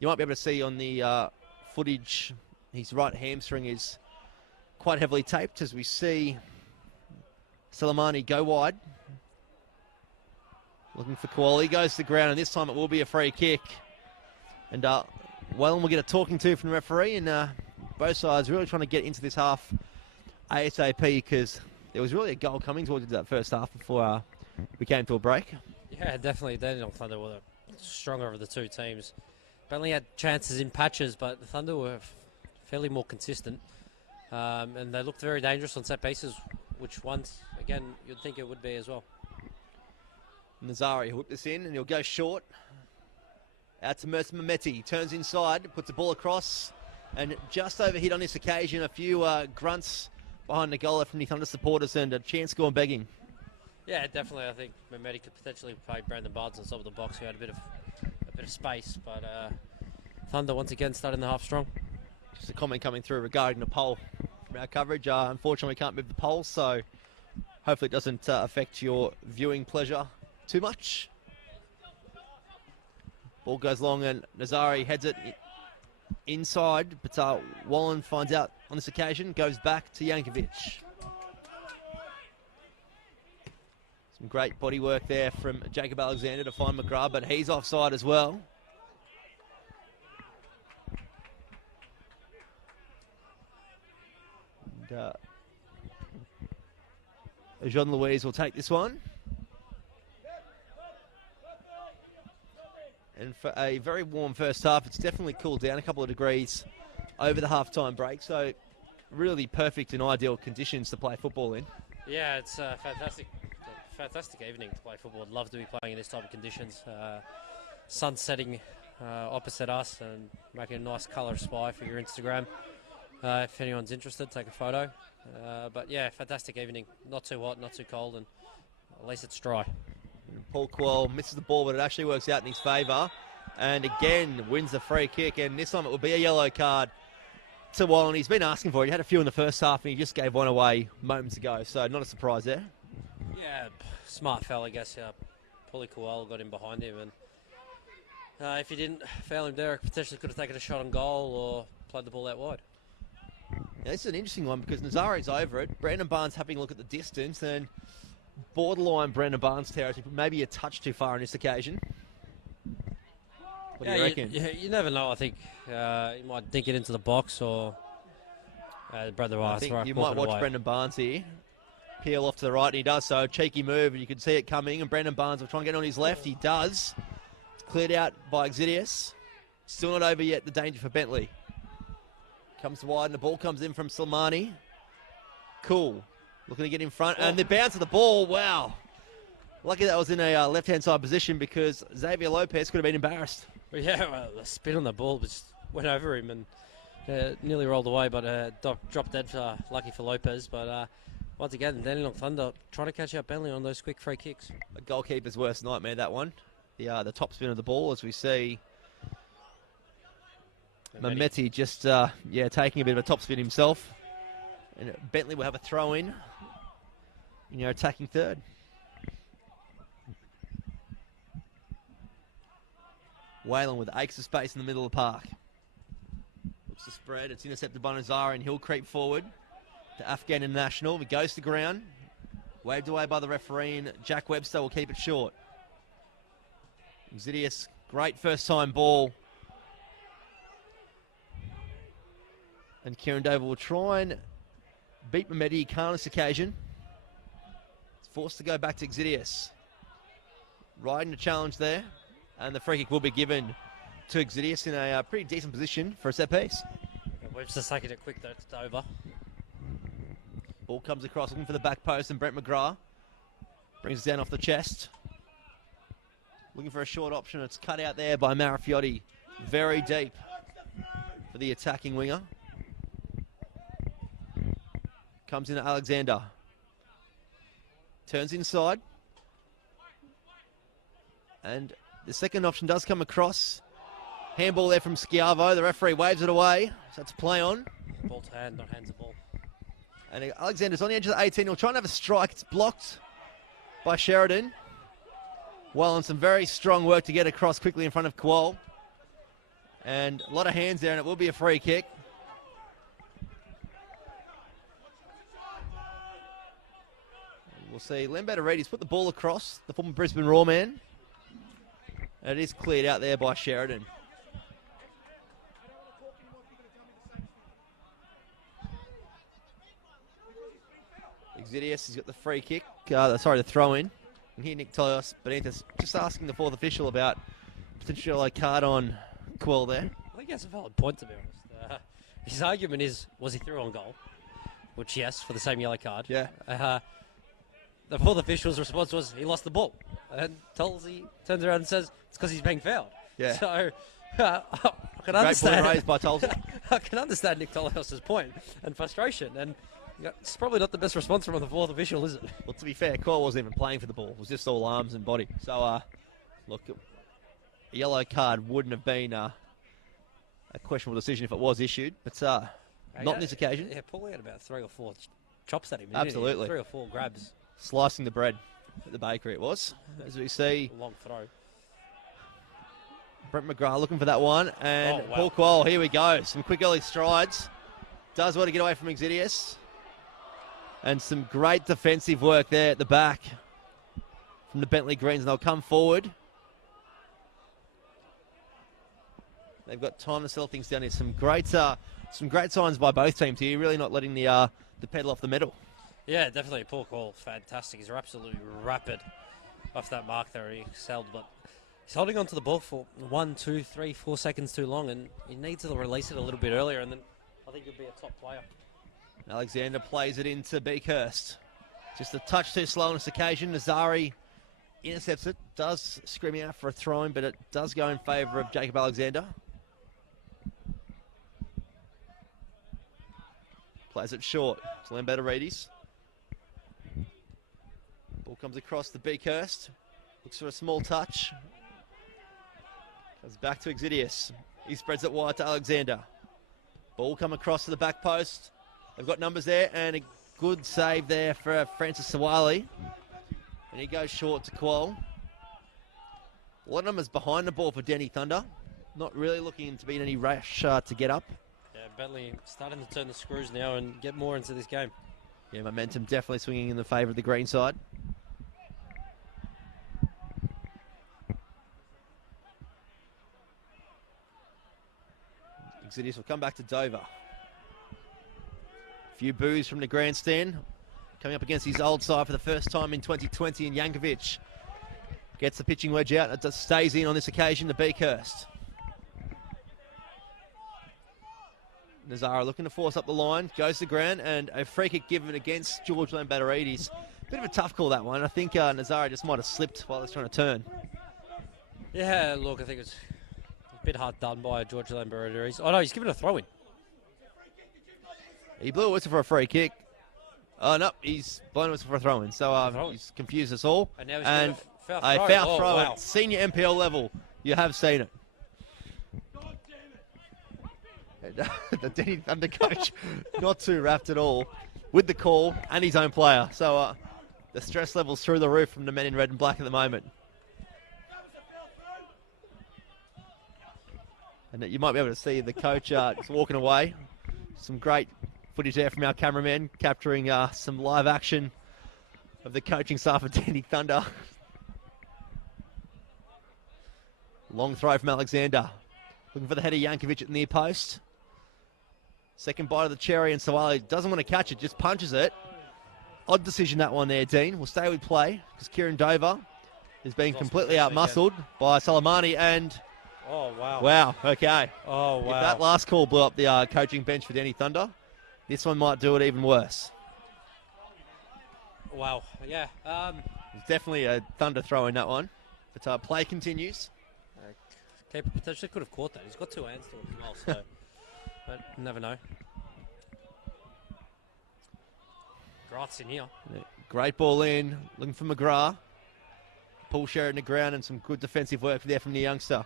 You might be able to see on the footage, his right hamstring is quite heavily taped, as we see Salamani go wide. Looking for Koali, goes to the ground, and this time it will be a free kick. And Whalen will get a talking to from the referee, and both sides really trying to get into this half ASAP, because there was really a goal coming towards that first half before we came to a break. Yeah, definitely. Dandenong Thunder were the stronger of the two teams. Bentleigh had chances in patches, but the Thunder were fairly more consistent. And they looked very dangerous on set pieces, which once, again, you'd think it would be as well. Nazari will whip this in, and he'll go short. Out to Mercer Mehmeti. Turns inside, puts the ball across, and just overhit on this occasion. A few grunts behind the goaler from the Thunder supporters, and a chance going begging. Yeah, definitely. I think Mehmeti could potentially play Brandon Barnes on top of the box, who had a bit of space, but Thunder once again starting the half strong. Just a comment coming through regarding the poll from our coverage. Unfortunately, we can't move the poll, so hopefully it doesn't affect your viewing pleasure too much. Ball goes long, and Nazari heads it inside, but Wallen finds out on this occasion, goes back to Jankovic. Some great body work there from Jacob Alexander to find McGrath, but he's offside as well. And Jean-Louis will take this one. And for a very warm first half, it's definitely cooled down a couple of degrees over the half-time break. So really perfect and ideal conditions to play football in. Yeah, it's a fantastic evening to play football. I'd love to be playing in this type of conditions. Sun setting opposite us and making a nice colour spy for your Instagram. If anyone's interested, take a photo. But yeah, fantastic evening. Not too hot, not too cold, and at least it's dry. Paul Quell misses the ball, but it actually works out in his favour. And again, wins the free kick. And this time it will be a yellow card to Wallen. He's been asking for it. He had a few in the first half, and he just gave one away moments ago. So not a surprise there. Yeah, smart fella, I guess. Paulie Quell got in behind him. And if he didn't foul him, Derek potentially could have taken a shot on goal or played the ball out wide. Yeah, this is an interesting one because Nazare's over it. Brandon Barnes having a look at the distance, and borderline Brandon Barnes territory, maybe a touch too far on this occasion. What do you reckon? You never know. I think he might dink it into the box or brother. I think you might watch Brandon Barnes here peel off to the right, and he does so. Cheeky move, and you can see it coming. And Brandon Barnes will try and get on his left. He does. It's cleared out by Exidius. Still not over yet. The danger for Bentleigh. Comes wide, and the ball comes in from Slimani. Cool. Looking to get in front, and the bounce of the ball, wow. Lucky that was in a left-hand side position because Xavier Lopez could have been embarrassed. Well, yeah, the spin on the ball just went over him and nearly rolled away, but dropped dead, lucky for Lopez. But once again, Dandenong Thunder trying to catch out Bentleigh on those quick free kicks. A goalkeeper's worst nightmare, that one. The top spin of the ball, as we see Mameti just, taking a bit of a top spin himself. And Bentleigh will have a throw in your attacking third. Whalen with acres of space in the middle of the park. Looks to spread. It's intercepted by Nazara, and he'll creep forward to Afghan International. He goes to ground. Waved away by the referee, and Jack Webster will keep it short. Exidius, great first-time ball. And Kieran Dover will try and beat Mameti. He can't on this occasion. It's forced to go back to Exidius. Riding the challenge there. And the free kick will be given to Exidius in a pretty decent position for a set piece. Webster's taking it quick though, it's Dover. Ball comes across, looking for the back post, and Brent McGrath brings it down off the chest. Looking for a short option. It's cut out there by Marafiotti. Very deep for the attacking winger. Comes in to Alexander. Turns inside. And the second option does come across. Handball there from Schiavo. The referee waves it away. So it's play on. Ball to hand, not hands of ball. And Alexander's on the edge of the 18. He'll try and have a strike. It's blocked by Sheridan. Well, and some very strong work to get across quickly in front of Kuol. And a lot of hands there, and it will be a free kick. We'll see. Lembetter Reid, he's put the ball across, the former Brisbane Raw man. And it is cleared out there by Sheridan. Exidius has got the free kick, the throw in. And here Nick Benitez just asking the fourth official about potential yellow card on Quill there. I think that's a valid point, to be honest. His argument is, was he through on goal? Which, yes, for the same yellow card. Yeah. The fourth official's response was he lost the ball. And Tolsey turns around and says it's because he's being fouled. Yeah. So I can understand. Great point raised by Tolsey. I can understand Nick Tolios's point and frustration. And it's probably not the best response from the fourth official, is it? Well, to be fair, Coyle wasn't even playing for the ball. It was just all arms and body. So, look, a yellow card wouldn't have been a questionable decision if it was issued. But not on this occasion. Yeah, Paul had about 3 or 4 chops at him. Absolutely. 3 or 4 grabs. Slicing the bread at the bakery it was, as we see. Long throw. Brent McGrath looking for that one. And wow. Paul Quell, here we go. Some quick early strides. Does want to get away from Exidius. And some great defensive work there at the back from the Bentleigh Greens. And they'll come forward. They've got time to settle things down here. Some great signs by both teams here. Really not letting the pedal off the metal. Yeah, definitely. Paul Cole, fantastic. He's absolutely rapid off that mark there. He excelled, but He's holding on to the ball for 1, 2, 3, 4 seconds too long, and he needs to release it a little bit earlier, and then I think he'll be a top player. Alexander plays it into Beakhurst. Just a touch too slow on this occasion. Nazari intercepts it, does scream out for a throw-in, but it does go in favour of Jacob Alexander. Plays it short to Lambertaridis. Ball comes across to Beakhurst. Looks for a small touch. Comes back to Exidius. He spreads it wide to Alexander. Ball come across to the back post. They've got numbers there, and a good save there for Francis Sawali. And he goes short to Quoll. A lot of numbers behind the ball for Denny Thunder. Not really looking to be in any rush to get up. Yeah, Bentleigh starting to turn the screws now and get more into this game. Yeah, momentum definitely swinging in the favour of the green side. Exidius will come back to Dover. A few boos from the grandstand. Coming up against his old side for the first time in 2020 in Yankovic. Gets the pitching wedge out. It just stays in on this occasion to Beakhurst. Nazara looking to force up the line. Goes to ground, and a free kick given against George Lambertaridis. Bit of a tough call, that one. I think Nazara just might have slipped while he was trying to turn. Yeah, look, I think it's a bit hard done by George Lambertaridis. Oh no, he's given a throw-in. He blew a whistle for a free kick. Oh, no, he's blown a whistle for a throw-in. So he's confused us all. And now he's a foul throw wow. at senior NPL level. You have seen it. The Denny Thunder coach, not too wrapped at all with the call and his own player. So the stress level's through the roof from the men in red and black at the moment. And you might be able to see the coach just walking away. Some great footage there from our cameraman, capturing some live action of the coaching staff of Denny Thunder. Long throw from Alexander. Looking for the head of Yankovic at the near post. Second bite of the cherry, and Sawali doesn't want to catch it, just punches it. Odd decision, that one there, Dean. We'll stay with play, because Kieran Dover is being completely out-muscled by Salamani, and... Oh, wow. Wow, okay. Oh, wow. If that last call blew up the coaching bench for Denny Thunder, this one might do it even worse. Wow, yeah. It's definitely a Thunder throw in that one. But play continues. Keeper potentially could have caught that. He's got two hands to it as well, so... But you never know. Grath's in here. Yeah, great ball in, looking for McGrath. Paul Sheridan to ground, and some good defensive work there from the youngster.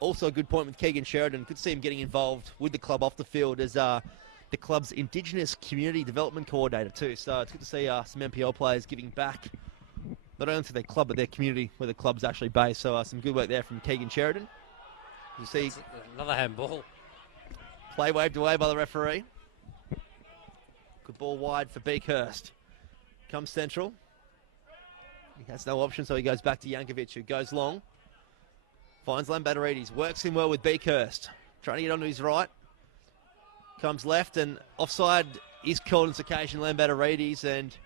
Also a good point with Keegan Sheridan. Good to see him getting involved with the club off the field as the club's Indigenous Community Development Coordinator too. So it's good to see some NPL players giving back, not only to their club, but their community where the club's actually based. So some good work there from Keegan Sheridan. You see another handball. Play waved away by the referee. Good ball wide for Beakhurst. Comes central. He has no option, so he goes back to Yankovic, who goes long. Finds Lambertaridis. Works him well with Beakhurst. Trying to get onto his right. Comes left, and offside is called on this occasion, Lambertaridis, and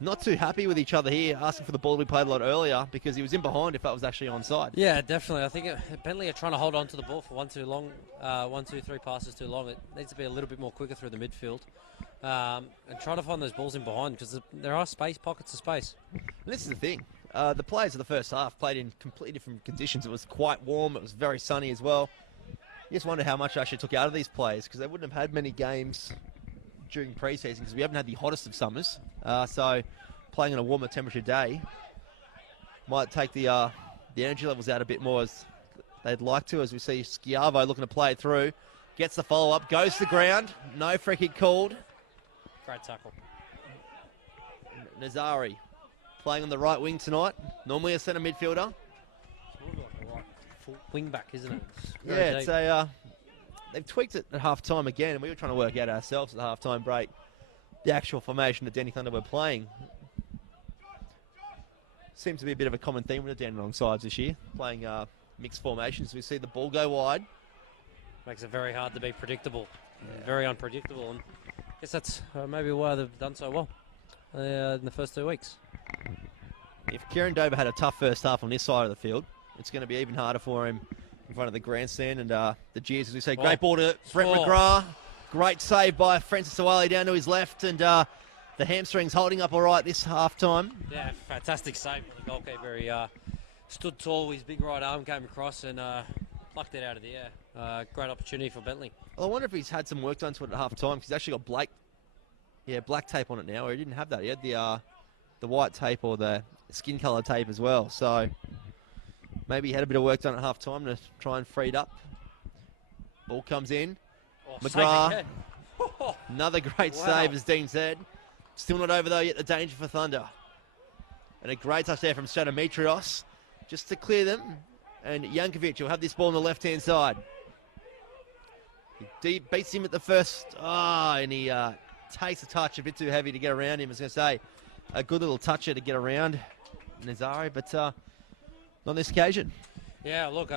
not too happy with each other here, asking for the ball to be played a lot earlier because he was in behind if that was actually onside. Yeah, definitely. I think Bentleigh are trying to hold on to the ball for 1, 2 long, 1, 2, 3 passes too long. It needs to be a little bit more quicker through the midfield, and try to find those balls in behind because there are pockets of space. And this is the thing. The players of the first half played in completely different conditions. It was quite warm. It was very sunny as well. You just wonder how much I actually took out of these players because they wouldn't have had many games during pre-season because we haven't had the hottest of summers. So playing on a warmer temperature day might take the energy levels out a bit more as they'd like to, as we see Schiavo looking to play it through. Gets the follow-up, goes to the ground. No free kick called. Great tackle. Nazari playing on the right wing tonight. Normally a centre midfielder. It's more like a right full wing back, isn't it? Yeah, it's they've tweaked it at half-time again, and we were trying to work out ourselves at the half-time break the actual formation that Denny Thunder were playing. Seems to be a bit of a common theme with the Dandenong sides this year, playing mixed formations. We see the ball go wide. Makes it very hard to be predictable. Yeah. Very unpredictable, and I guess that's maybe why they've done so well in the first 2 weeks. If Kieran Dover had a tough first half on this side of the field, it's going to be even harder for him in front of the grandstand. And the Jeers, as we say, great ball to Brett McGrath. Great save by Francis Awali down to his left. And the hamstrings holding up all right this half-time. Yeah, fantastic save by the goalkeeper. He stood tall, his big right arm came across and plucked it out of the air. Great opportunity for Bentleigh. Well, I wonder if he's had some work done to it at half-time, because he's actually got black tape on it now. He didn't have that. He had the white tape or the skin colour tape as well. So maybe he had a bit of work done at half-time to try and free it up. Ball comes in. McGrath. Another great save, as Dean said. Still not over, though, yet the danger for Thunder. And a great touch there from Stratometrios just to clear them. And Jankovic will have this ball on the left-hand side. He beats him at the first. And he takes a touch a bit too heavy to get around him. I was going to say, a good little toucher to get around Nazari, but not on this occasion. Yeah, look,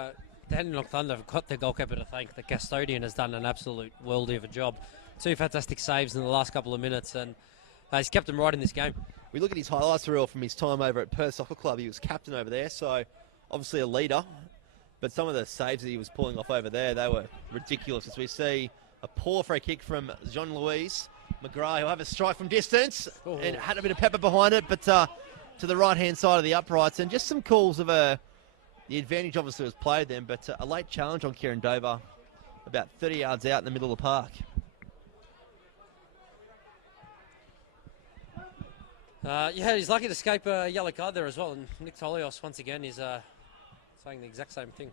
Dandenong Thunder have got their goalkeeper to thank. The custodian has done an absolute worldie of a job. 2 fantastic saves in the last couple of minutes, and he's kept them right in this game. We look at his highlights reel from his time over at Perth Soccer Club. He was captain over there, so obviously a leader. But some of the saves that he was pulling off over there, they were ridiculous. As we see a poor free kick from Jean-Louis McGrath, who'll have a strike from distance. And had a bit of pepper behind it, but to the right-hand side of the uprights. And just some calls of the advantage obviously was played then, but a late challenge on Kieran Dover, about 30 yards out in the middle of the park. Yeah, he's lucky to escape a yellow card there as well. And Nick Tolios, once again, is saying the exact same thing.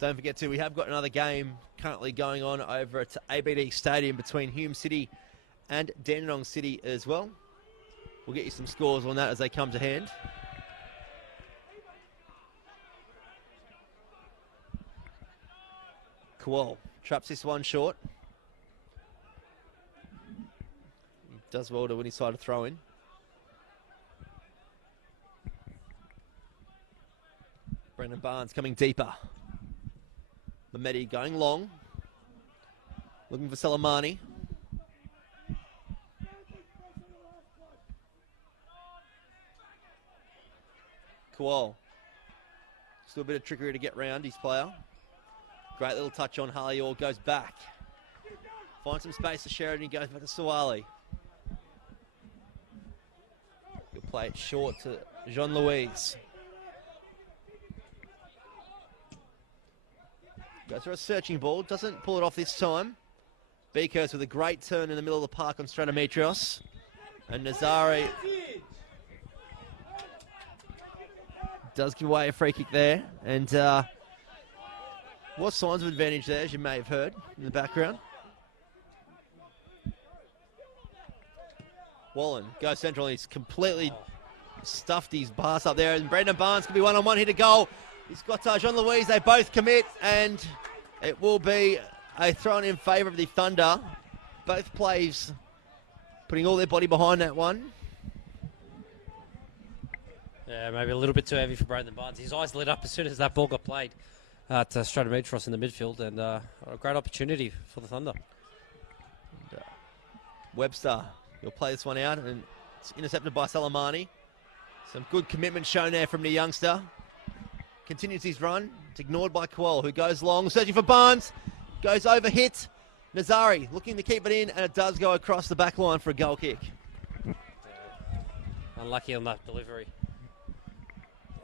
Don't forget, too, we have got another game currently going on over at ABD Stadium between Hume City and Dandenong City as well. We'll get you some scores on that as they come to hand. Kowal traps this one short. Does well to win his side of throw in. Brendan Barnes coming deeper. Mehmedi going long. Looking for Salamani. Kowal. Still a bit of trickery to get round his player. Great little touch on Harley Orr. Goes back. Finds some space to Sheridan. He goes back to Suwali. He'll play it short to Jean-Louis. Goes for a searching ball. Doesn't pull it off this time. Beekers with a great turn in the middle of the park on Stratometrios. And Nazari does give away a free kick there. And what signs of advantage there, as you may have heard in the background. Wallen goes central. He's completely stuffed his pass up there. And Brendan Barnes could be one-on-one here to goal. He's got Jean-Louis. They both commit. And it will be a throw in favour of the Thunder. Both plays putting all their body behind that one. Yeah, maybe a little bit too heavy for Brendan Barnes. His eyes lit up as soon as that ball got played to Stratometros in the midfield. And a great opportunity for the Thunder. And, Webster. He'll play this one out, and it's intercepted by Salamani. Some good commitment shown there from the youngster. Continues his run. It's ignored by Kowal, who goes long, searching for Barnes. Goes over, hit. Nazari looking to keep it in, and it does go across the back line for a goal kick. Unlucky on that delivery.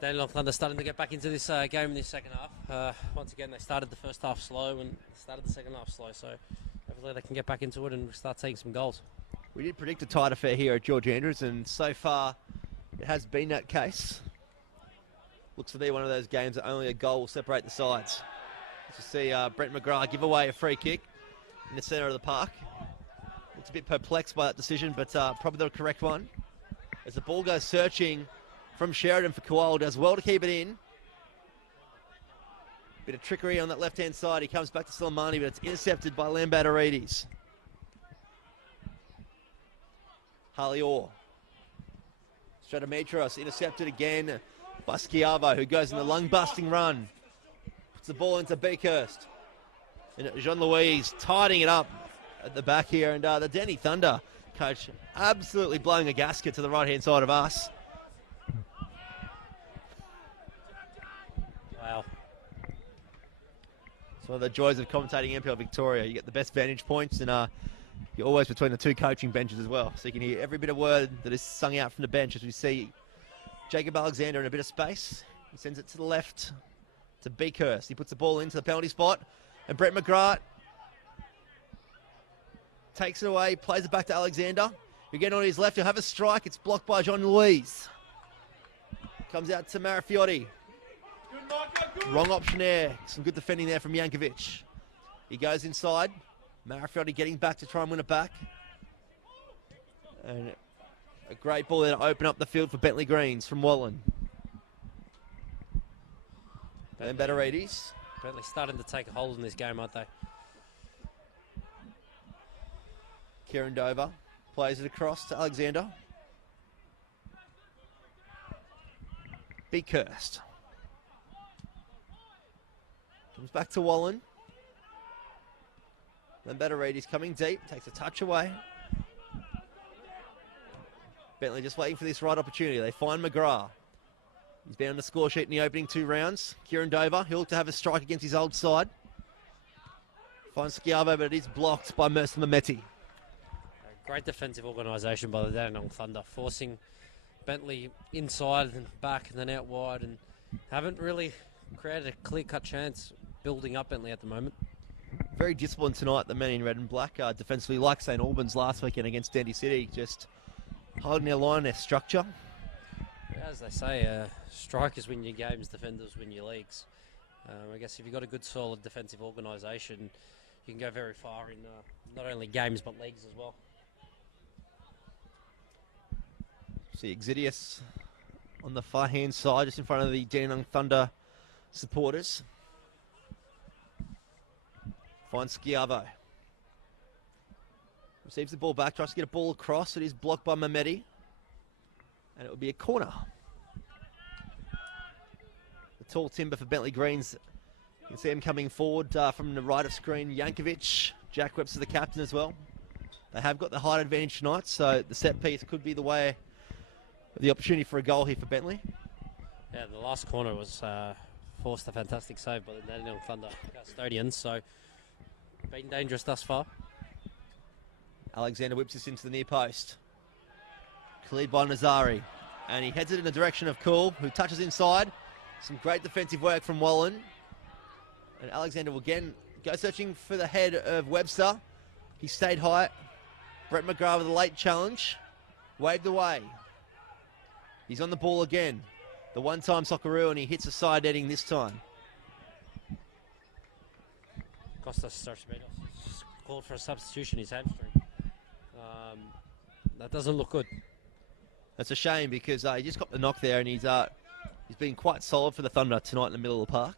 Dandenong Thunder starting to get back into this game in this second half. Once again, they started the first half slow and started the second half slow, so hopefully they can get back into it and start taking some goals. We did predict a tight affair here at George Andrews, and so far it has been that case. Looks to be one of those games that only a goal will separate the sides. As you see Brent McGrath give away a free kick in the centre of the park. Looks a bit perplexed by that decision, but probably the correct one. As the ball goes searching from Sheridan for Kowal, does well to keep it in. Bit of trickery on that left-hand side. He comes back to Salamani, but it's intercepted by Lambatarides. Harley Orr. Stratometros intercepted again by Schiavo, who goes in the lung-busting run. Puts the ball into Beekhurst. And Jean-Louis tidying it up at the back here. And the Danny Thunder Coach absolutely blowing a gasket to the right-hand side of us. Wow. It's one of the joys of commentating NPL Victoria. You get the best vantage points, and you're always between the two coaching benches as well. So you can hear every bit of word that is sung out from the bench as we see Jacob Alexander in a bit of space. He sends it to the left to Beakhurst. He puts the ball into the penalty spot, and Brett McGrath takes it away, plays it back to Alexander. Again on his left, he'll have a strike. It's blocked by John Louise. Comes out to Marafiotti. Wrong option there. Some good defending there from Jankovic. He goes inside. Marafiotti getting back to try and win it back. And a great ball there to open up the field for Bentleigh Greens from Wallen. And Batterides. Bentleigh starting to take a hold in this game, aren't they? Kieran Dover plays it across to Alexander. Beakhurst. Comes back to Wallen. Then Batterides coming deep, takes a touch away. Bentleigh just waiting for this right opportunity. They find McGrath. He's been on the score sheet in the opening 2 rounds. Kieran Dover, he'll look to have a strike against his old side. Finds Schiavo, but it is blocked by Mercer Mametti. Great defensive organisation by the Dandenong Thunder, forcing Bentleigh inside and back and then out wide, and haven't really created a clear-cut chance building up Bentleigh at the moment. Very disciplined tonight, the men in red and black, defensively, like St Albans last weekend against Dandy City, just holding their line, their structure. As they say, strikers win your games, defenders win your leagues. I guess if you've got a good, solid defensive organisation, you can go very far in not only games but leagues as well. See Exidius on the far-hand side, just in front of the Dandenong Thunder supporters. Finds Schiavo. Receives the ball back, tries to get a ball across. It is blocked by Mametti. And it will be a corner. The tall timber for Bentleigh Greens. You can see him coming forward from the right of screen. Jankovic, Jack Webster the captain as well. They have got the height advantage tonight, so the set piece could be the way, the opportunity for a goal here for Bentleigh. Yeah, the last corner was forced a fantastic save by the Dandenong Thunder custodians, so been dangerous thus far. Alexander whips this into the near post. Cleared by Nazari. And he heads it in the direction of Cool, who touches inside. Some great defensive work from Wallen. And Alexander will again go searching for the head of Webster. He stayed high. Brett McGrath with a late challenge. Waved away. He's on the ball again. The one-time Socceroo, and he hits a side netting this time. Costas Starcebedos called for a substitution, his hamstring. That doesn't look good. That's a shame because he just got the knock there, and he's been quite solid for the Thunder tonight in the middle of the park.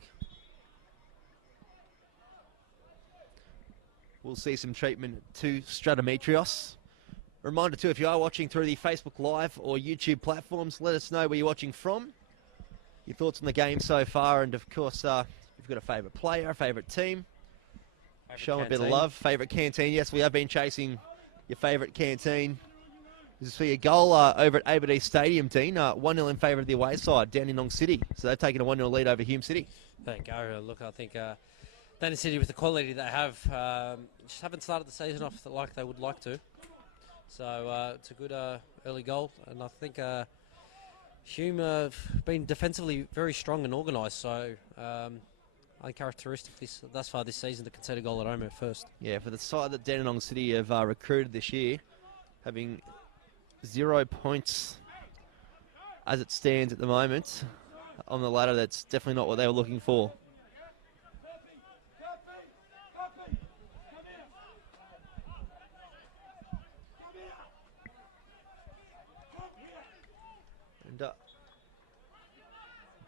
We'll see some treatment to Stratometrios. Reminder too, if you are watching through the Facebook Live or YouTube platforms, let us know where you're watching from. Your thoughts on the game so far, and of course, if you've got a favourite player, a favourite team, show them a bit of love. Favourite canteen, yes, we have been chasing your favourite canteen. This is for your goal over at Aberdeen Stadium, Dean. 1-0 in favour of the away side, Dandenong City. So they've taken a 1-0 lead over Hume City. There you go. Look, I think Dandenong City, with the quality they have, just haven't started the season off like they would like to. So it's a good early goal, and I think Hume have been defensively very strong and organised. So uncharacteristic thus far this season to concede a goal at home at first. Yeah, for the side that Dandenong City have recruited this year, having 0 points as it stands at the moment on the ladder, that's definitely not what they were looking for. And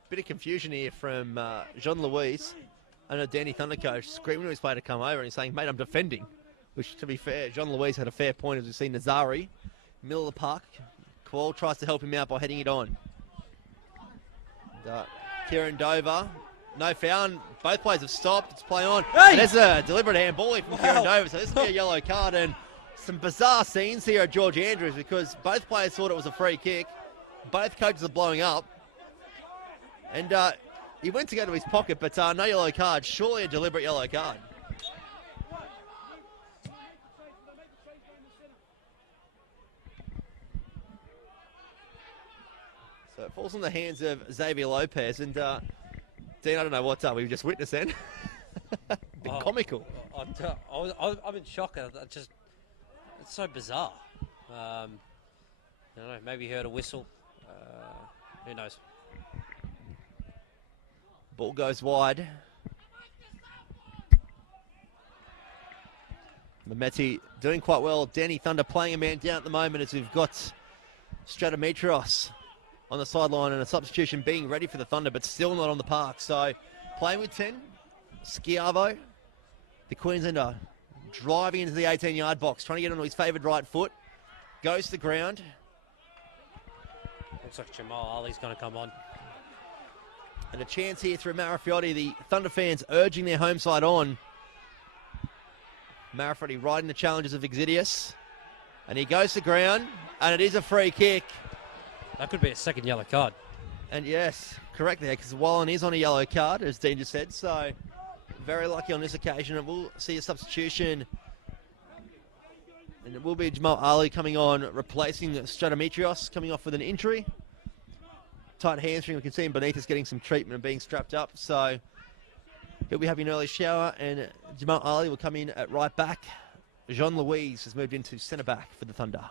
bit of confusion here from Jean Louise. I know Danny Thunder coach screaming to his player to come over, and he's saying, mate, I'm defending. Which, to be fair, Jean Louise had a fair point, as we've seen Nazari. Middle of the park. Qual tries to help him out by heading it on. And, Kieran Dover. No foul. Both players have stopped. It's play on. Hey! There's a deliberate handball from Kieran Dover, so this will be a yellow card. And Some bizarre scenes here at George Andrews because both players thought it was a free kick. Both coaches are blowing up. And he went to go to his pocket, but no yellow card. Surely a deliberate yellow card. So it falls in the hands of Xavier Lopez. And Dean, I don't know what we've just witnessed then. Bit comical. I'm in shock. It's so bizarre. I don't know, maybe he heard a whistle. Who knows? Ball goes wide. Mehmeti doing quite well. Danny Thunder playing a man down at the moment as we've got Stratometrios on the sideline and a substitution being ready for the Thunder, but still not on the park. So playing with 10, Schiavo, the Queenslander, driving into the 18-yard box, trying to get onto his favoured right foot. Goes to the ground. Looks like Jamal Ali's going to come on. And a chance here through Marafiotti. The Thunder fans urging their home side on. Marafiotti riding the challenges of Exidius. And he goes to ground, and it is a free kick. That could be a second yellow card. And yes, correct there, because Wallen is on a yellow card, as Dean just said. So very lucky on this occasion. And we'll see a substitution. And it will be Jamal Ali coming on, replacing Stratometrios, coming off with an injury. Tight hamstring, we can see him beneath us getting some treatment and being strapped up. So he'll be having an early shower, and Jamal Ali will come in at right back. Jean-Louise has moved into centre back for the Thunder.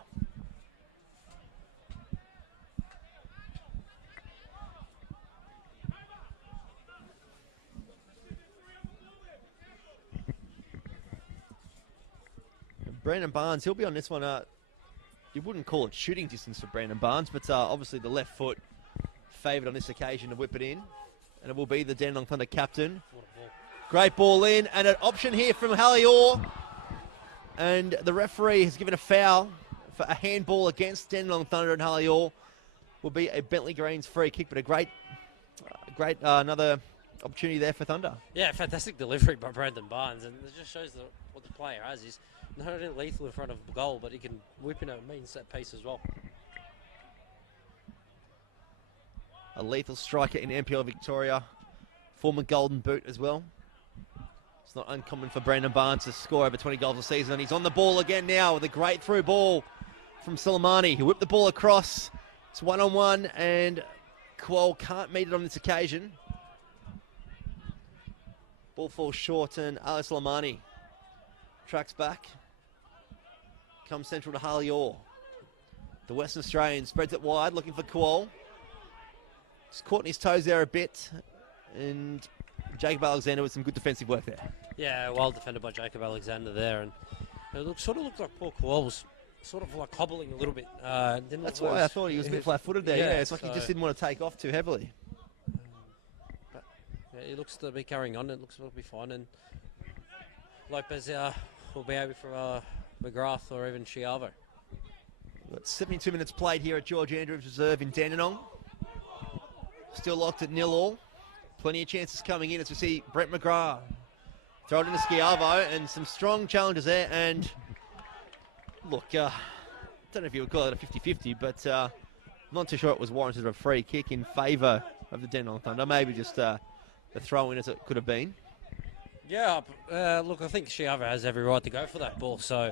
Brandon Barnes, he'll be on this one. You wouldn't call it shooting distance for Brandon Barnes, but obviously the left foot favoured on this occasion to whip it in. And it will be the Dandenong Thunder captain. Great ball in, and an option here from Hallior. And the referee has given a foul for a handball against Dandenong Thunder, and Hallior will be a Bentleigh Greens free kick, but a great another opportunity there for Thunder. Yeah, fantastic delivery by Brandon Barnes, and it just shows what the player has. He's not only lethal in front of the goal, but he can whip in a mean set piece as well. A lethal striker in NPL Victoria, former Golden Boot as well. It's not uncommon for Brandon Barnes to score over 20 goals a season, and he's on the ball again now with a great through ball from Soleimani. He whipped the ball across. It's one-on-one, and Kuol can't meet it on this occasion. Ball falls short, and Ali Soleimani tracks back. Comes central to Hallior. The Western Australian spreads it wide, looking for Kuol. He's caught in his toes there a bit, and Jacob Alexander with some good defensive work there. Yeah, well defended by Jacob Alexander there, and it sort of looked like poor Kuol was sort of like hobbling a little bit. That's why I thought he was a bit flat-footed there. Yeah, it's like he just didn't want to take off too heavily. But yeah, he looks to be carrying on. It looks to be fine, and Lopez will be able for McGrath or even Schiavo. We've got 72 minutes played here at George Andrews Reserve in Dandenong. Still locked at 0-0. Plenty of chances coming in as we see Brent McGrath throw it into Schiavo, and some strong challenges there. And look, don't know if you would call it a 50-50, but not too sure it was warranted of a free kick in favour of the Dandenong Thunder. Maybe just a throw-in as it could have been. Yeah, look, I think Schiavo has every right to go for that ball. So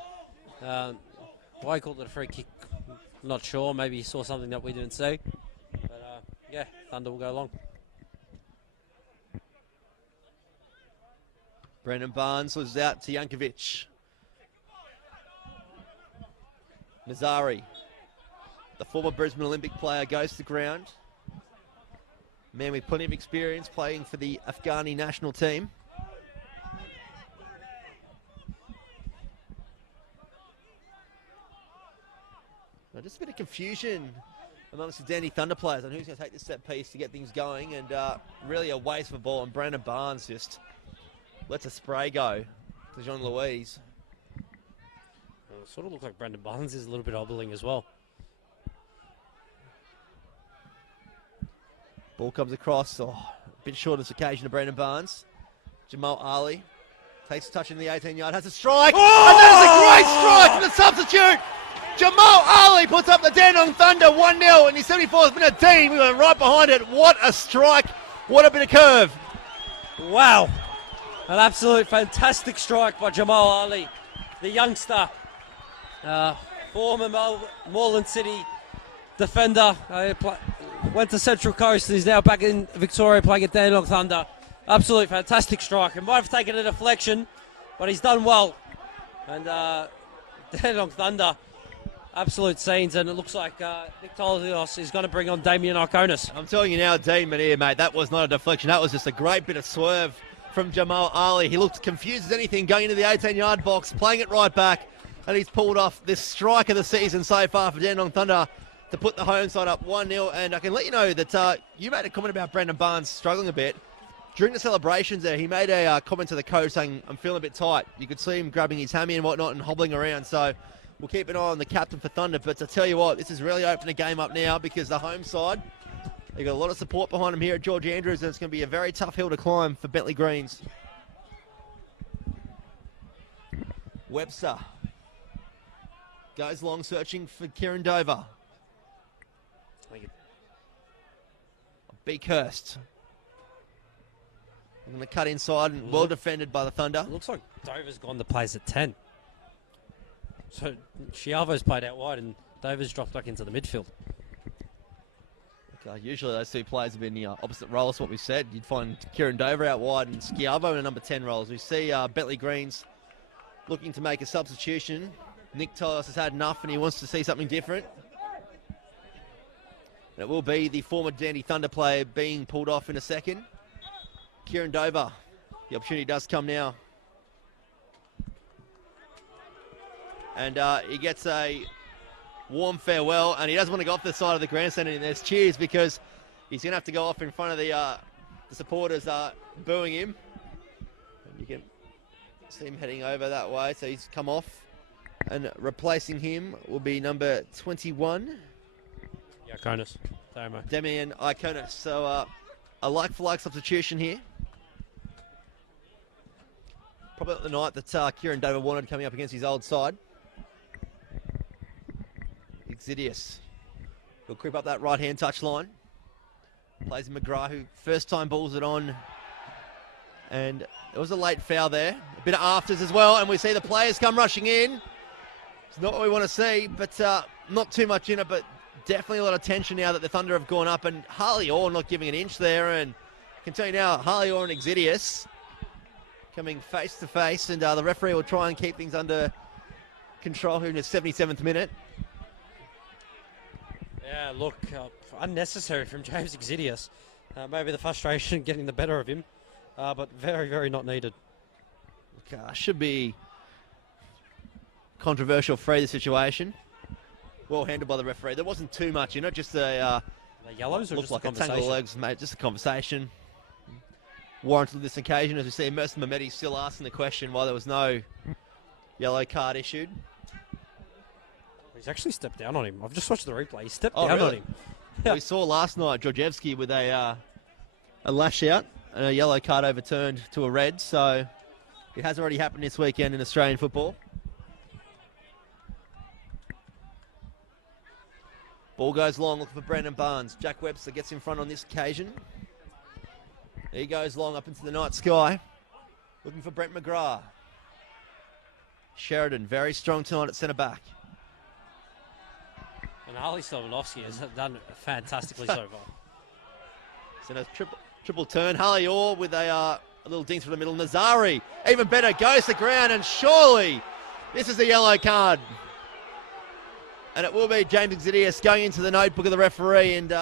why he called it a free kick, not sure. Maybe he saw something that we didn't see. But yeah, Thunder will go long. Brandon Barnes loses out to Jankovic. Nazari, the former Brisbane Olympic player, goes to the ground. Man with plenty of experience playing for the Afghani national team. Now, just a bit of confusion amongst the Dandy Thunder players on who's going to take this set piece to get things going, and really a waste of a ball, and Brandon Barnes just lets a spray go to Jean-Louise. Well, it sort of looks like Brandon Barnes is a little bit hobbling as well. Ball comes across, a bit short of this occasion to Brandon Barnes. Jamal Ali Takes a touch in the 18-yard, has a strike, and there's a great strike from the substitute. Jamal Ali puts up the Dandenong Thunder 1-0 in the 74th minute. Dean, we went right behind it. What a strike, what a bit of curve. Wow. An absolute fantastic strike by Jamal Ali, the youngster, former Moreland City defender. Went to Central Coast and is now back in Victoria playing at Dandenong Thunder. Absolute fantastic strike. It might have taken a deflection, but he's done well. And Dandenong Thunder, absolute scenes, and it looks like Nick Tolios is going to bring on Damien Iconis. I'm telling you now, Dean Mania, mate, that was not a deflection. That was just a great bit of swerve from Jamal Ali. He looked confused as anything going into the 18-yard box, playing it right back, and he's pulled off this strike of the season so far for Dandenong Thunder to put the home side up 1-0. And I can let you know that you made a comment about Brendan Barnes struggling a bit. During the celebrations there, he made a comment to the coach saying, I'm feeling a bit tight. You could see him grabbing his hammy and whatnot and hobbling around. So we'll keep an eye on the captain for Thunder. But to tell you what, this has really opened the game up now because the home side, they got a lot of support behind them here at George Andrews, and it's going to be a very tough hill to climb for Bentleigh Greens. Webster goes long, searching for Kieran Dover. Beakhurst. I'm going to cut inside and well defended by the Thunder. It looks like Dover's gone to plays at 10. So Chiavo's played out wide and Dover's dropped back into the midfield. Okay, usually those two players have been the opposite roles, what we said. You'd find Kieran Dover out wide and Schiavo in the number 10 roles. We see Bentleigh Greens looking to make a substitution. Nick Tolios has had enough and he wants to see something different. And it will be the former Dandy Thunder player being pulled off in a second. Kieran Dover, the opportunity does come now. And he gets a warm farewell, and he doesn't want to go off the side of the grandstand, and there's cheers because he's going to have to go off in front of the supporters booing him. And you can see him heading over that way, so he's come off. And replacing him will be number 21. Iconis. Damien Iconis. So a like-for-like substitution here. Probably not the night that Kieran Dover wanted coming up against his old side. Exidius will creep up that right-hand touch line. Plays McGrath, who first time balls it on. And it was a late foul there. A bit of afters as well, and we see the players come rushing in. It's not what we want to see, but not too much in it, but definitely a lot of tension now that the Thunder have gone up, and Harley Orr not giving an inch there. And I can tell you now, Harley Orr and Exidius coming face to face, and the referee will try and keep things under control here in the 77th minute. Yeah, look, unnecessary from James Exidius. Maybe the frustration getting the better of him, but very, very not needed. Look, should be controversial free the situation. Well handled by the referee. There wasn't too much in it, just a yellows or looked just like a a tangle conversation? of legs, mate. Just a conversation. Warranted this occasion, as we see Mercer Mehmeti still asking the question why there was no yellow card issued. He's actually stepped down on him. I've just watched the replay. He stepped Oh, down really? on him. We saw last night Georgievski with a lash out and a yellow card overturned to a red, so it has already happened this weekend in Australian football. Ball goes long, looking for Brendan Barnes. Jack Webster gets in front on this occasion. He goes long up into the night sky, looking for Brent McGrath. Sheridan, very strong tonight at centre-back. And Ali Stolmanovsky has done fantastically so far. So a triple turn. Harley Orr with a little dink through the middle. Nazari, even better, goes to ground, and surely this is a yellow card. And it will be James Exidius going into the notebook of the referee, and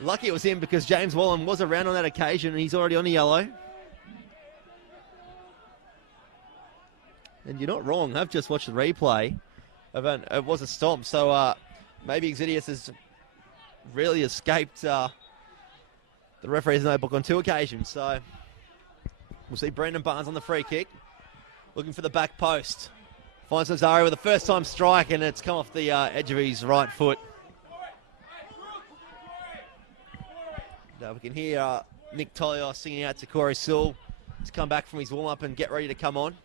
lucky it was him because James Wallen was around on that occasion and he's already on a yellow. And you're not wrong, I've just watched the replay. It was a stomp, so maybe Exidius has really escaped the referee's notebook on two occasions. So we'll see Brendan Barnes on the free kick, looking for the back post. Finds Nazari with a first-time strike, and it's come off the edge of his right foot. Now we can hear Nick Tolios singing out to Corey Sewell He's come back from his warm-up and get ready to come on.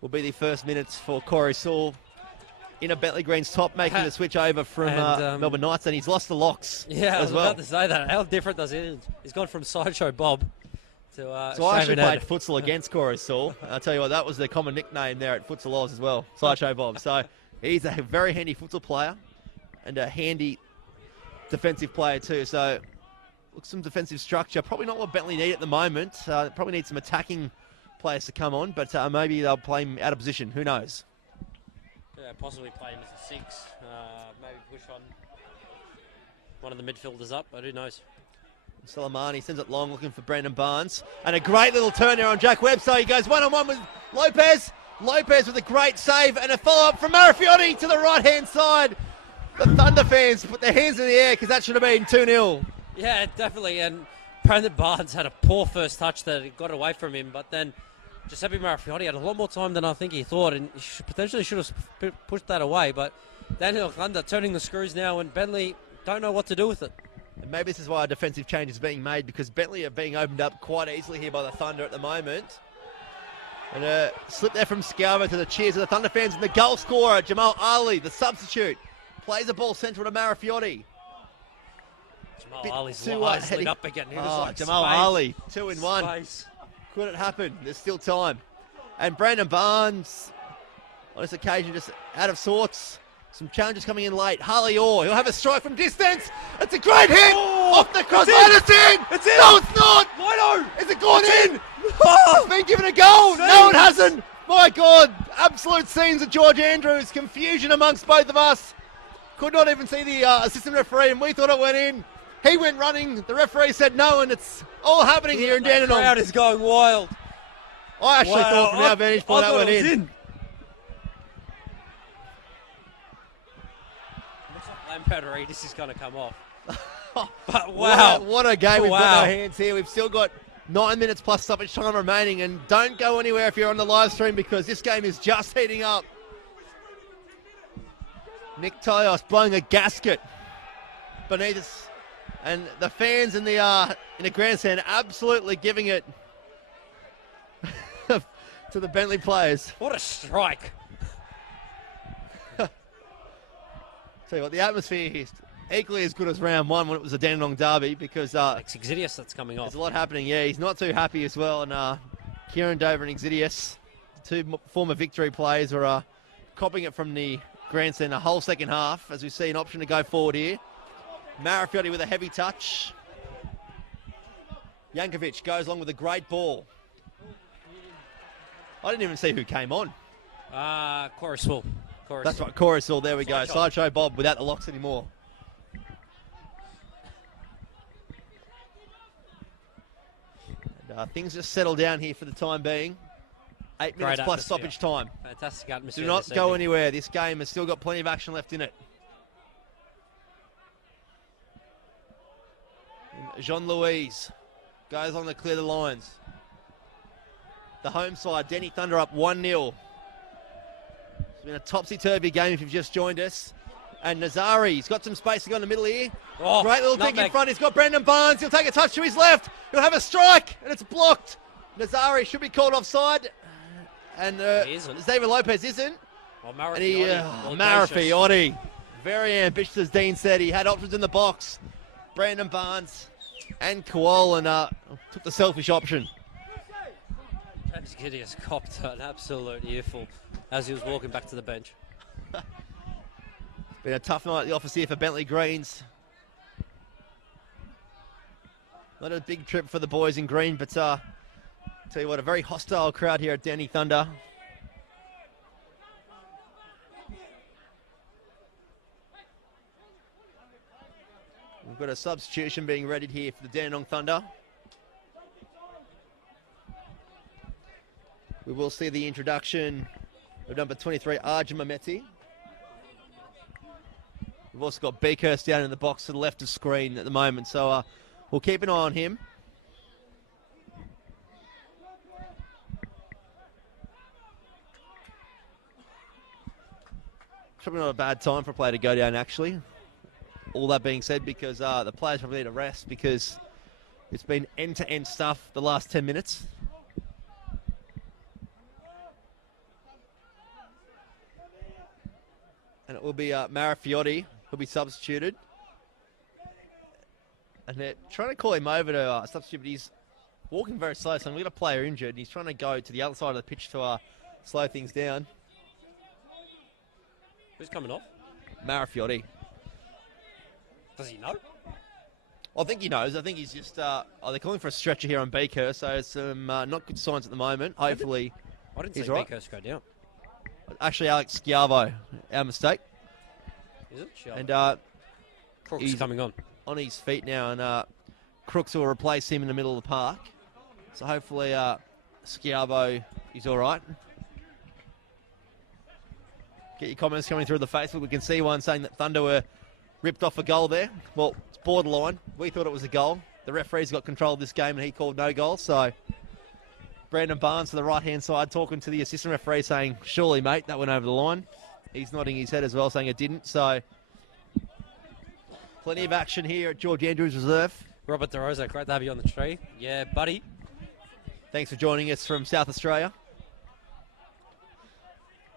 Will be the first minutes for Corey Saul in a Bentleigh Greens top, making the switch over from Melbourne Knights, and he's lost the locks. Yeah, I was as well. about to say that. How different does it is? He's gone from Sideshow Bob to So I actually Shaven played Ed. futsal against Corey Saul. I'll tell you what, that was the common nickname there at Futsal Oz as well, Sideshow Bob. So he's a very handy futsal player and a handy defensive player too. So look, some defensive structure. Probably not what Bentleigh need at the moment. Probably need some attacking players to come on, but maybe they'll play him out of position. Who knows? Yeah, possibly play him as a 6. Maybe push on one of the midfielders up, but who knows? Soleimani sends it long, looking for Brandon Barnes. And a great little turn there on Jack Webster. He goes one-on-one with Lopez. Lopez with a great save and a follow-up from Marafiotti to the right-hand side. The Thunder fans put their hands in the air because that should have been 2-0. Yeah, definitely. And Brandon Barnes had a poor first touch that it got away from him, but then Giuseppe Marafiotti had a lot more time than I think he thought, and he potentially should have pushed that away. But Dandenong Thunder turning the screws now, and Bentleigh don't know what to do with it. And maybe this is why a defensive change is being made, because Bentleigh are being opened up quite easily here by the Thunder at the moment. And a slip there from Scalver to the cheers of the Thunder fans. And the goal scorer, Jamal Ali, the substitute, plays the ball central to Marafiotti. Jamal Ali's eyes lit up again. He was like, Jamal space, Ali, 2-1. space. Could it happen? There's still time. And Brandon Barnes, on this occasion, just out of sorts. Some challenges coming in late. Harley Orr, he'll have a strike from distance. It's a great hit off the cross. It's in! It's in! No, it's not! Lino! Is it gone in? It's been given a goal. No, it hasn't. My God, absolute scenes of George Andrews. Confusion amongst both of us. Could not even see the assistant referee, and we thought it went in. He went running. The referee said no, and it's all happening here in Dandenong. The crowd is going wild. I actually thought from our vantage point that went in. Looks like Lampard-Reedus is going to come off. But wow. What a game we've got in Wow. our hands here. We've still got 9 minutes plus stoppage time remaining, and don't go anywhere if you're on the live stream, because this game is just heating up. Nick Talios blowing a gasket beneath us, and the fans in the grandstand absolutely giving it to the Bentleigh players. What a strike. Tell you what, the atmosphere here is equally as good as round one when it was a Dandenong derby, because It's Exidius that's coming off. there's a lot happening. Yeah, he's not too happy as well. And Kieran Dover and Exidius, the two former Victory players, are copying it from the grandstand the whole second half, as we see an option to go forward here. Marafiotti with a heavy touch. Jankovic goes along with a great ball. I didn't even see who came on. Corey Saul. That's right, Coruscant. There we go. Sideshow. Sideshow Bob without the locks anymore. And, things just settle down here for the time being. 8 minutes plus atmosphere. stoppage time. Fantastic atmosphere. Do not this go evening. anywhere. This game has still got plenty of action left in it. Jean-Louise goes on to clear the lines. The home side, Denny Thunder up 1-0. It's been a topsy-turvy game if you've just joined us. And Nazari's got some space to go in the middle here. Oh, Great little thing in nutmeg. front. He's got Brandon Barnes. He'll take a touch to his left. He'll have a strike, and it's blocked. Nazari should be called offside. And He isn't. David Lopez isn't. Well, And he, Marafiotti, Marafiotti, very ambitious, as Dean said. He had options in the box. Brandon Barnes and Kowal, and took the selfish option. James Gideon's copped an absolute earful as he was walking back to the bench. Been a tough night at the office here for Bentleigh Greens. Not a big trip for the boys in green, but tell you what, a very hostile crowd here at Danny Thunder. We've got a substitution being readied here for the Dandenong Thunder. We will see the introduction of number 23, Arjun Mameti. We've also got Beakhurst down in the box to the left of screen at the moment, so we'll keep an eye on him. Probably not a bad time for a player to go down, actually. all that being said, because the players probably need a rest because it's been end-to-end stuff the last 10 minutes. And it will be Marafiotti who'll be substituted. And they're trying to call him over to substitute, but he's walking very slow, so we've got a player injured, and he's trying to go to the other side of the pitch to slow things down. Who's coming off? Marafiotti. Does he know? I think he knows. I think he's just... they're calling for a stretcher here on Beaker, so some not good signs at the moment. Hopefully I didn't he's see right. Beakhurst go down. Actually, Alex Schiavo, our mistake. Is it? Sure. And Crook's he's coming on. on his feet now, and Crooks will replace him in the middle of the park. So hopefully Schiavo is all right. Get your comments coming through the Facebook. We can see one saying that Thunder were ripped off a goal there. Well, it's borderline. We thought it was a goal. The referee's got control of this game, and he called no goal. So Brandon Barnes to the right-hand side talking to the assistant referee saying, surely, mate, that went over the line. He's nodding his head as well, saying it didn't. So plenty of action here at George Andrews Reserve. Robert DeRosa, great to have you on the tree. Yeah, buddy. Thanks for joining us from South Australia.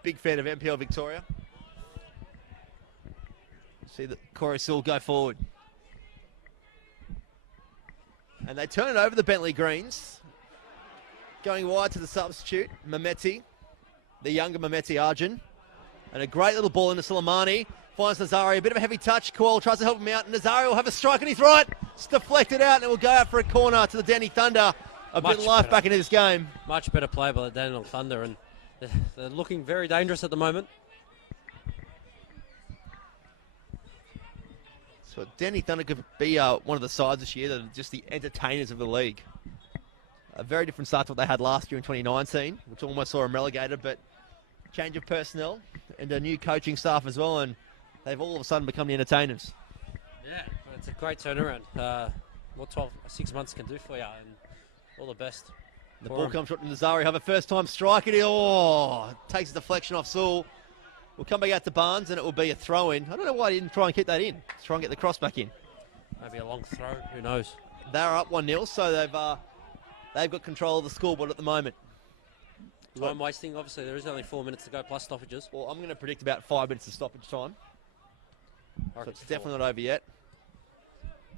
Big fan of NPL Victoria. See the Corey Sewell go forward. And they turn it over the Bentleigh Greens. Going wide to the substitute, Mehmeti. The younger Mehmeti Arjun. And a great little ball into Soleimani. Finds Nazari, a bit of a heavy touch. Koal tries to help him out. And Nazari will have a strike on his right. It's deflected out and it will go out for a corner to the Danny Thunder. A bit of life back into this game. Much better play by the Dandenong Thunder, and they're looking very dangerous at the moment. So Danny Thunder could be one of the sides this year that are just the entertainers of the league. A very different start to what they had last year in 2019, which almost saw them relegated, but change of personnel and a new coaching staff as well, and they've all of a sudden become the entertainers. Yeah, it's a great turnaround. What 6 months can do for you, and all the best. The ball comes short to Nazari, have a first-time strike, and he takes a deflection off Sewell. We'll come back out to Barnes, and it will be a throw-in. I don't know why he didn't try and keep that in. Try and get the cross back in. Maybe a long throw, who knows. They're up 1-0, so they've got control of the scoreboard at the moment. Time wasting, obviously there is only 4 minutes to go plus stoppages. Well, I'm going to predict about 5 minutes of stoppage time. So it's definitely not over yet.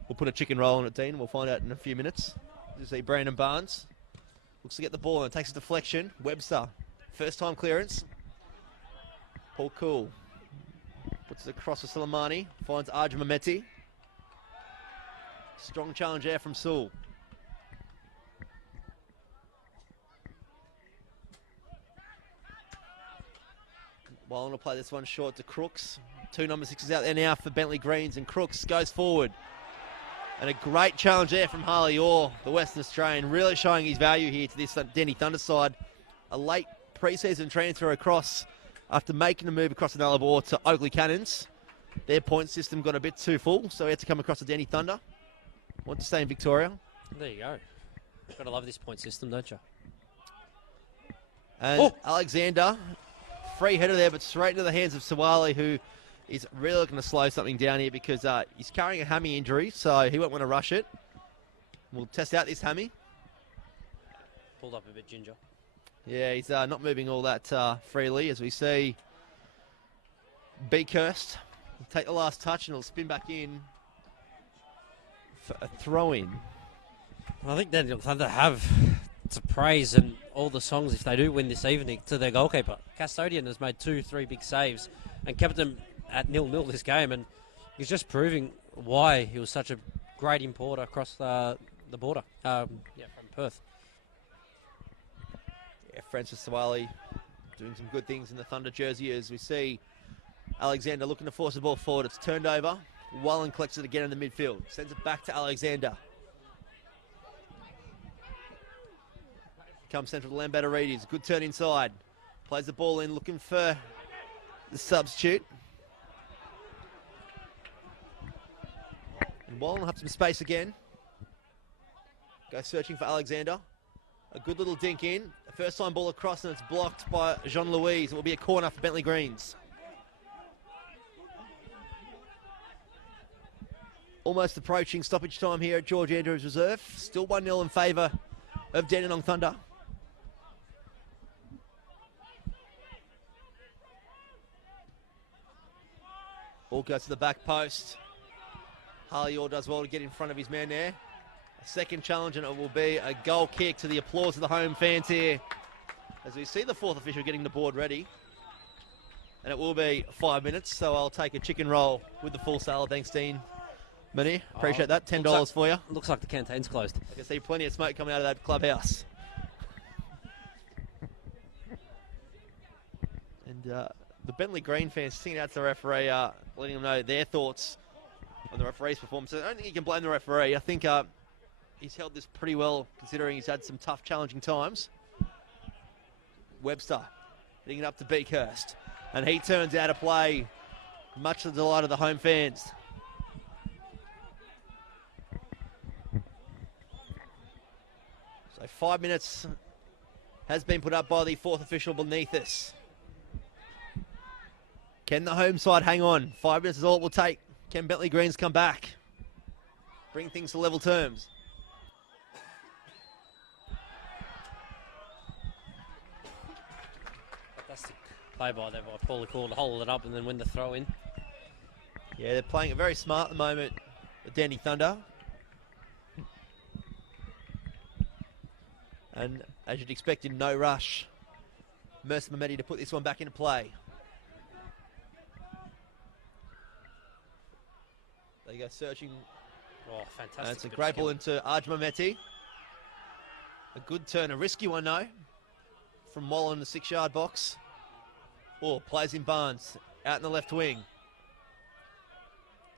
We'll put a chicken roll on it, Dean. We'll find out in a few minutes. You see Brandon Barnes. Looks to get the ball and takes a deflection. Webster, first time clearance. Paul Cool puts it across to Soleimani. Finds Arjun Mehmeti. Strong challenge there from Sewell. Well, I'm going to play this one short to Crooks. 2 number 6s out there now for Bentleigh Greens, and Crooks goes forward. And a great challenge there from Harley Orr, the Western Australian, really showing his value here to this Denny Thunder side. A late pre-season transfer across after making a move across the Nullarbor to Oakley Cannons. Their point system got a bit too full, so he had to come across to Denny Thunder. Want to stay in Victoria. There you go. Got to love this point system, don't you? And Alexander, free header there, but straight into the hands of Sawali, who is really looking to slow something down here because he's carrying a hammy injury, so he won't want to rush it. We'll test out this hammy. Pulled up a bit, Ginger. Yeah, he's not moving all that freely, as we see Beakhurst take the last touch and it'll spin back in for a throw-in. I think Dandenong Thunder have to praise and all the songs if they do win this evening to their goalkeeper. Custodian has made 2-3 big saves and kept them at 0-0 this game, and he's just proving why he was such a great importer across the border from Perth. Yeah, Francis Sawali doing some good things in the Thunder jersey as we see Alexander looking to force the ball forward. It's turned over. Wallen collects it again in the midfield. Sends it back to Alexander. Comes central to Lambatterides. Good turn inside. Plays the ball in, looking for the substitute. And Wallen will have some space again. Go searching for Alexander. A good little dink in. A first time ball across and it's blocked by Jean-Louis. It will be a corner for Bentleigh Greens. Almost approaching stoppage time here at George Andrews Reserve. Still 1-0 in favour of Dandenong Thunder. Ball goes to the back post. Harley Orr does well to get in front of his man there. A second challenge, and it will be a goal kick to the applause of the home fans here. As we see the fourth official getting the board ready. And it will be 5 minutes, so I'll take a chicken roll with the full salad. Thanks, Dean. Minnie, appreciate that. $10 for you. Looks like the canteen's closed. I can see plenty of smoke coming out of that clubhouse. And the Bentleigh Green fans singing out to the referee, letting them know their thoughts on the referee's performance. I don't think you can blame the referee. I think he's held this pretty well, considering he's had some tough, challenging times. Webster hitting it up to Beakhurst. And he turns out to play, much to the delight of the home fans. So 5 minutes has been put up by the fourth official beneath us. Can the home side hang on? 5 minutes is all it will take. Can Bentleigh Greens come back? Bring things to level terms. Fantastic play by there by Paulie Call to hold it up and then win the throw in. Yeah, they're playing it very smart at the moment, the Dandy Thunder. And as you'd expect, in no rush, Mercer Mehmeti to put this one back into play. They go searching. Oh, fantastic. And it's a great ball into Arj Mehmeti. A good turn, a risky one though, from Waller in the 6-yard box. Oh, plays in Barnes, out in the left wing.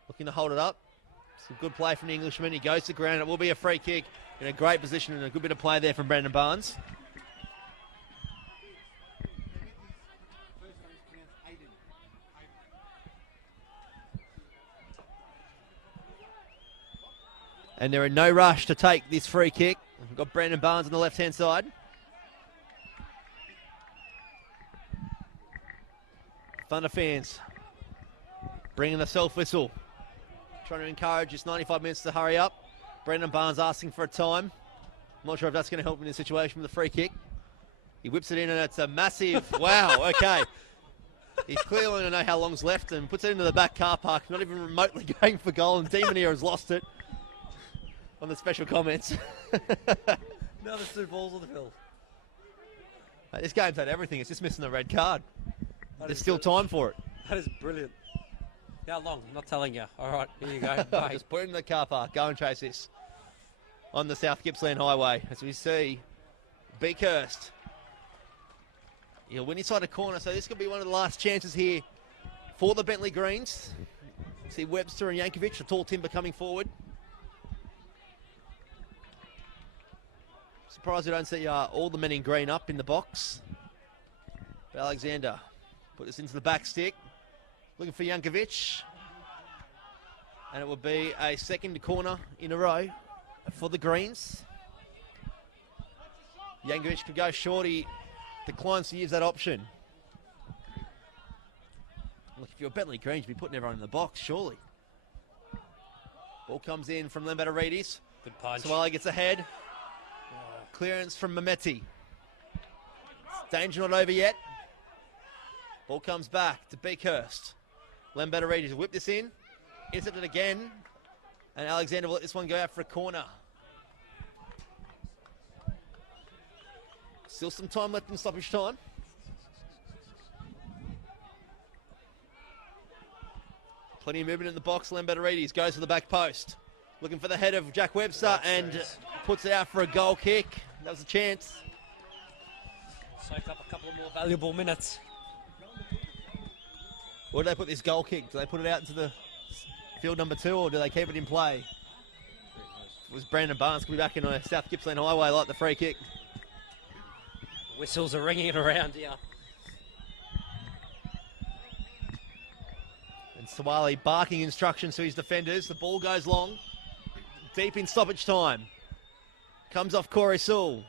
Looking to hold it up. Some good play from the Englishman. He goes to ground. It will be a free kick. In a great position and a good bit of play there from Brandon Barnes. And they're in no rush to take this free kick. We've got Brandon Barnes on the left-hand side. Thunder fans bringing the self-whistle. Trying to encourage this 95 minutes to hurry up. Brandon Barnes asking for a time. I'm not sure if that's going to help in this situation with a free kick. He whips it in and it's a massive, wow, okay. He's clearly going to know how long's left and puts it into the back car park, not even remotely going for goal, and Demon here has lost it on the special comments. Now there's 2 balls on the field. This game's had everything, it's just missing the red card. There's still time for it. That is brilliant. How long? I'm not telling you. All right, here you go. Just put it in the car park. Go and chase this on the South Gippsland Highway. As we see Beakhurst. He'll win inside a corner, so this could be one of the last chances here for the Bentleigh Greens. See Webster and Yankovic, the tall timber, coming forward. Surprised we don't see all the men in green up in the box. But Alexander put this into the back stick. Looking for Yankovic. And it will be a second corner in a row for the Greens. Yankovic could go short. He declines to use that option. Look, if you're Bentleigh Greens, you'd be putting everyone in the box, surely. Ball comes in from Lembataridis. Good punch. Swallow gets ahead. Clearance from Mehmeti. Danger not over yet. Ball comes back to Beakhurst. Lembataridis will whip this in. Intercepted again. And Alexander will let this one go out for a corner. Still some time left in stoppage time. Plenty of movement in the box. Lembataridis goes to the back post. Looking for the head of Jack Webster and puts it out for a goal kick. That was a chance. Soak up a couple of more valuable minutes. Where do they put this goal kick? Do they put it out into the field number 2 or do they keep it in play? It was Brandon Barnes could be back in a South Gippsland Highway like the free kick. Whistles are ringing around here. And Sawali barking instructions to his defenders. The ball goes long. Deep in stoppage time. Comes off Corey Sewell.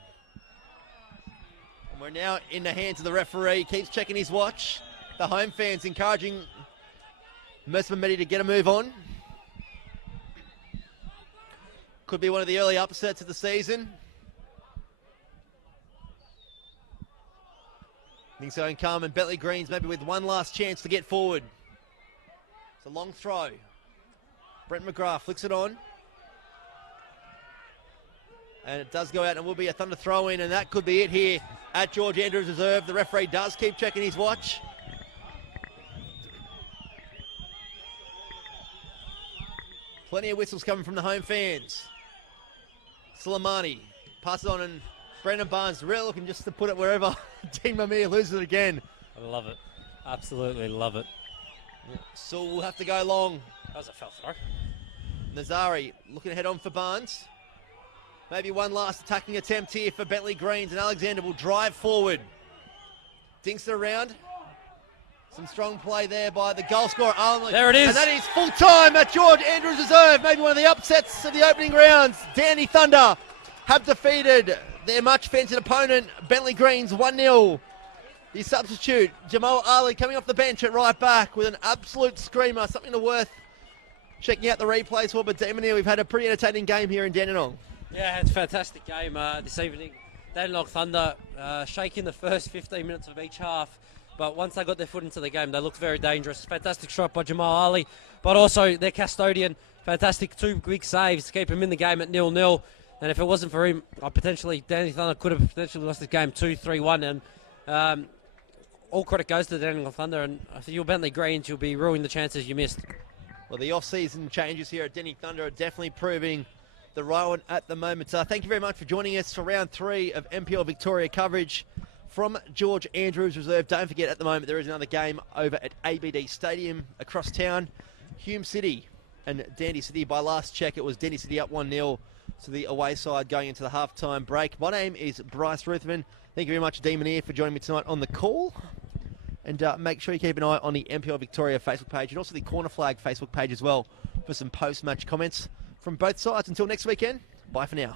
And we're now in the hands of the referee. Keeps checking his watch. The home fans encouraging Mercer Mehmeti to get a move on. Could be one of the early upsets of the season. Things going calm, and Bentleigh Greens maybe with one last chance to get forward. It's a long throw. Brent McGrath flicks it on. And it does go out, and it will be a Thunder throw in, and that could be it here at George Andrews Reserve. The referee does keep checking his watch. Plenty of whistles coming from the home fans. Soleimani passes on, and Brendan Barnes really looking just to put it wherever. Dean Mamir loses it again. I love it. Absolutely love it. So we'll have to go long. That was a foul throw. Nazari looking to head on for Barnes. Maybe one last attacking attempt here for Bentleigh Greens, and Alexander will drive forward. Dinks it around. Some strong play there by the goal scorer, Arlen. There it is. And that is full time at George Andrews Reserve. Maybe one of the upsets of the opening rounds. Danny Thunder have defeated their much fancied opponent, Bentleigh Greens, 1-0. The substitute, Jamal Ali, coming off the bench at right back with an absolute screamer. Something worth checking out the replays for. But Damon, we've had a pretty entertaining game here in Dandenong. Yeah, it's a fantastic game this evening. Dandenong Thunder shaking the first 15 minutes of each half, but once they got their foot into the game, they looked very dangerous. Fantastic shot by Jamal Ali, but also their custodian, fantastic 2 big saves to keep him in the game at 0-0. And if it wasn't for him, Danny Thunder could have potentially lost this game 2-3-1. And all credit goes to the Dandenong Thunder. And if you're Bentleigh Greens, you'll be ruining the chances you missed. Well, the off-season changes here at Dandenong Thunder are definitely proving the right one at the moment. Thank you very much for joining us for round 3 of NPL Victoria coverage from George Andrews Reserve. Don't forget, at the moment, there is another game over at ABD Stadium across town. Hume City and Dandy City. By last check, it was Dandy City up 1-0 to the away side going into the half-time break. My name is Bryce Ruthven. Thank you very much, Dean Manier, for joining me tonight on the call. And make sure you keep an eye on the NPL Victoria Facebook page and also the Corner Flag Facebook page as well for some post-match comments from both sides. Until next weekend, bye for now.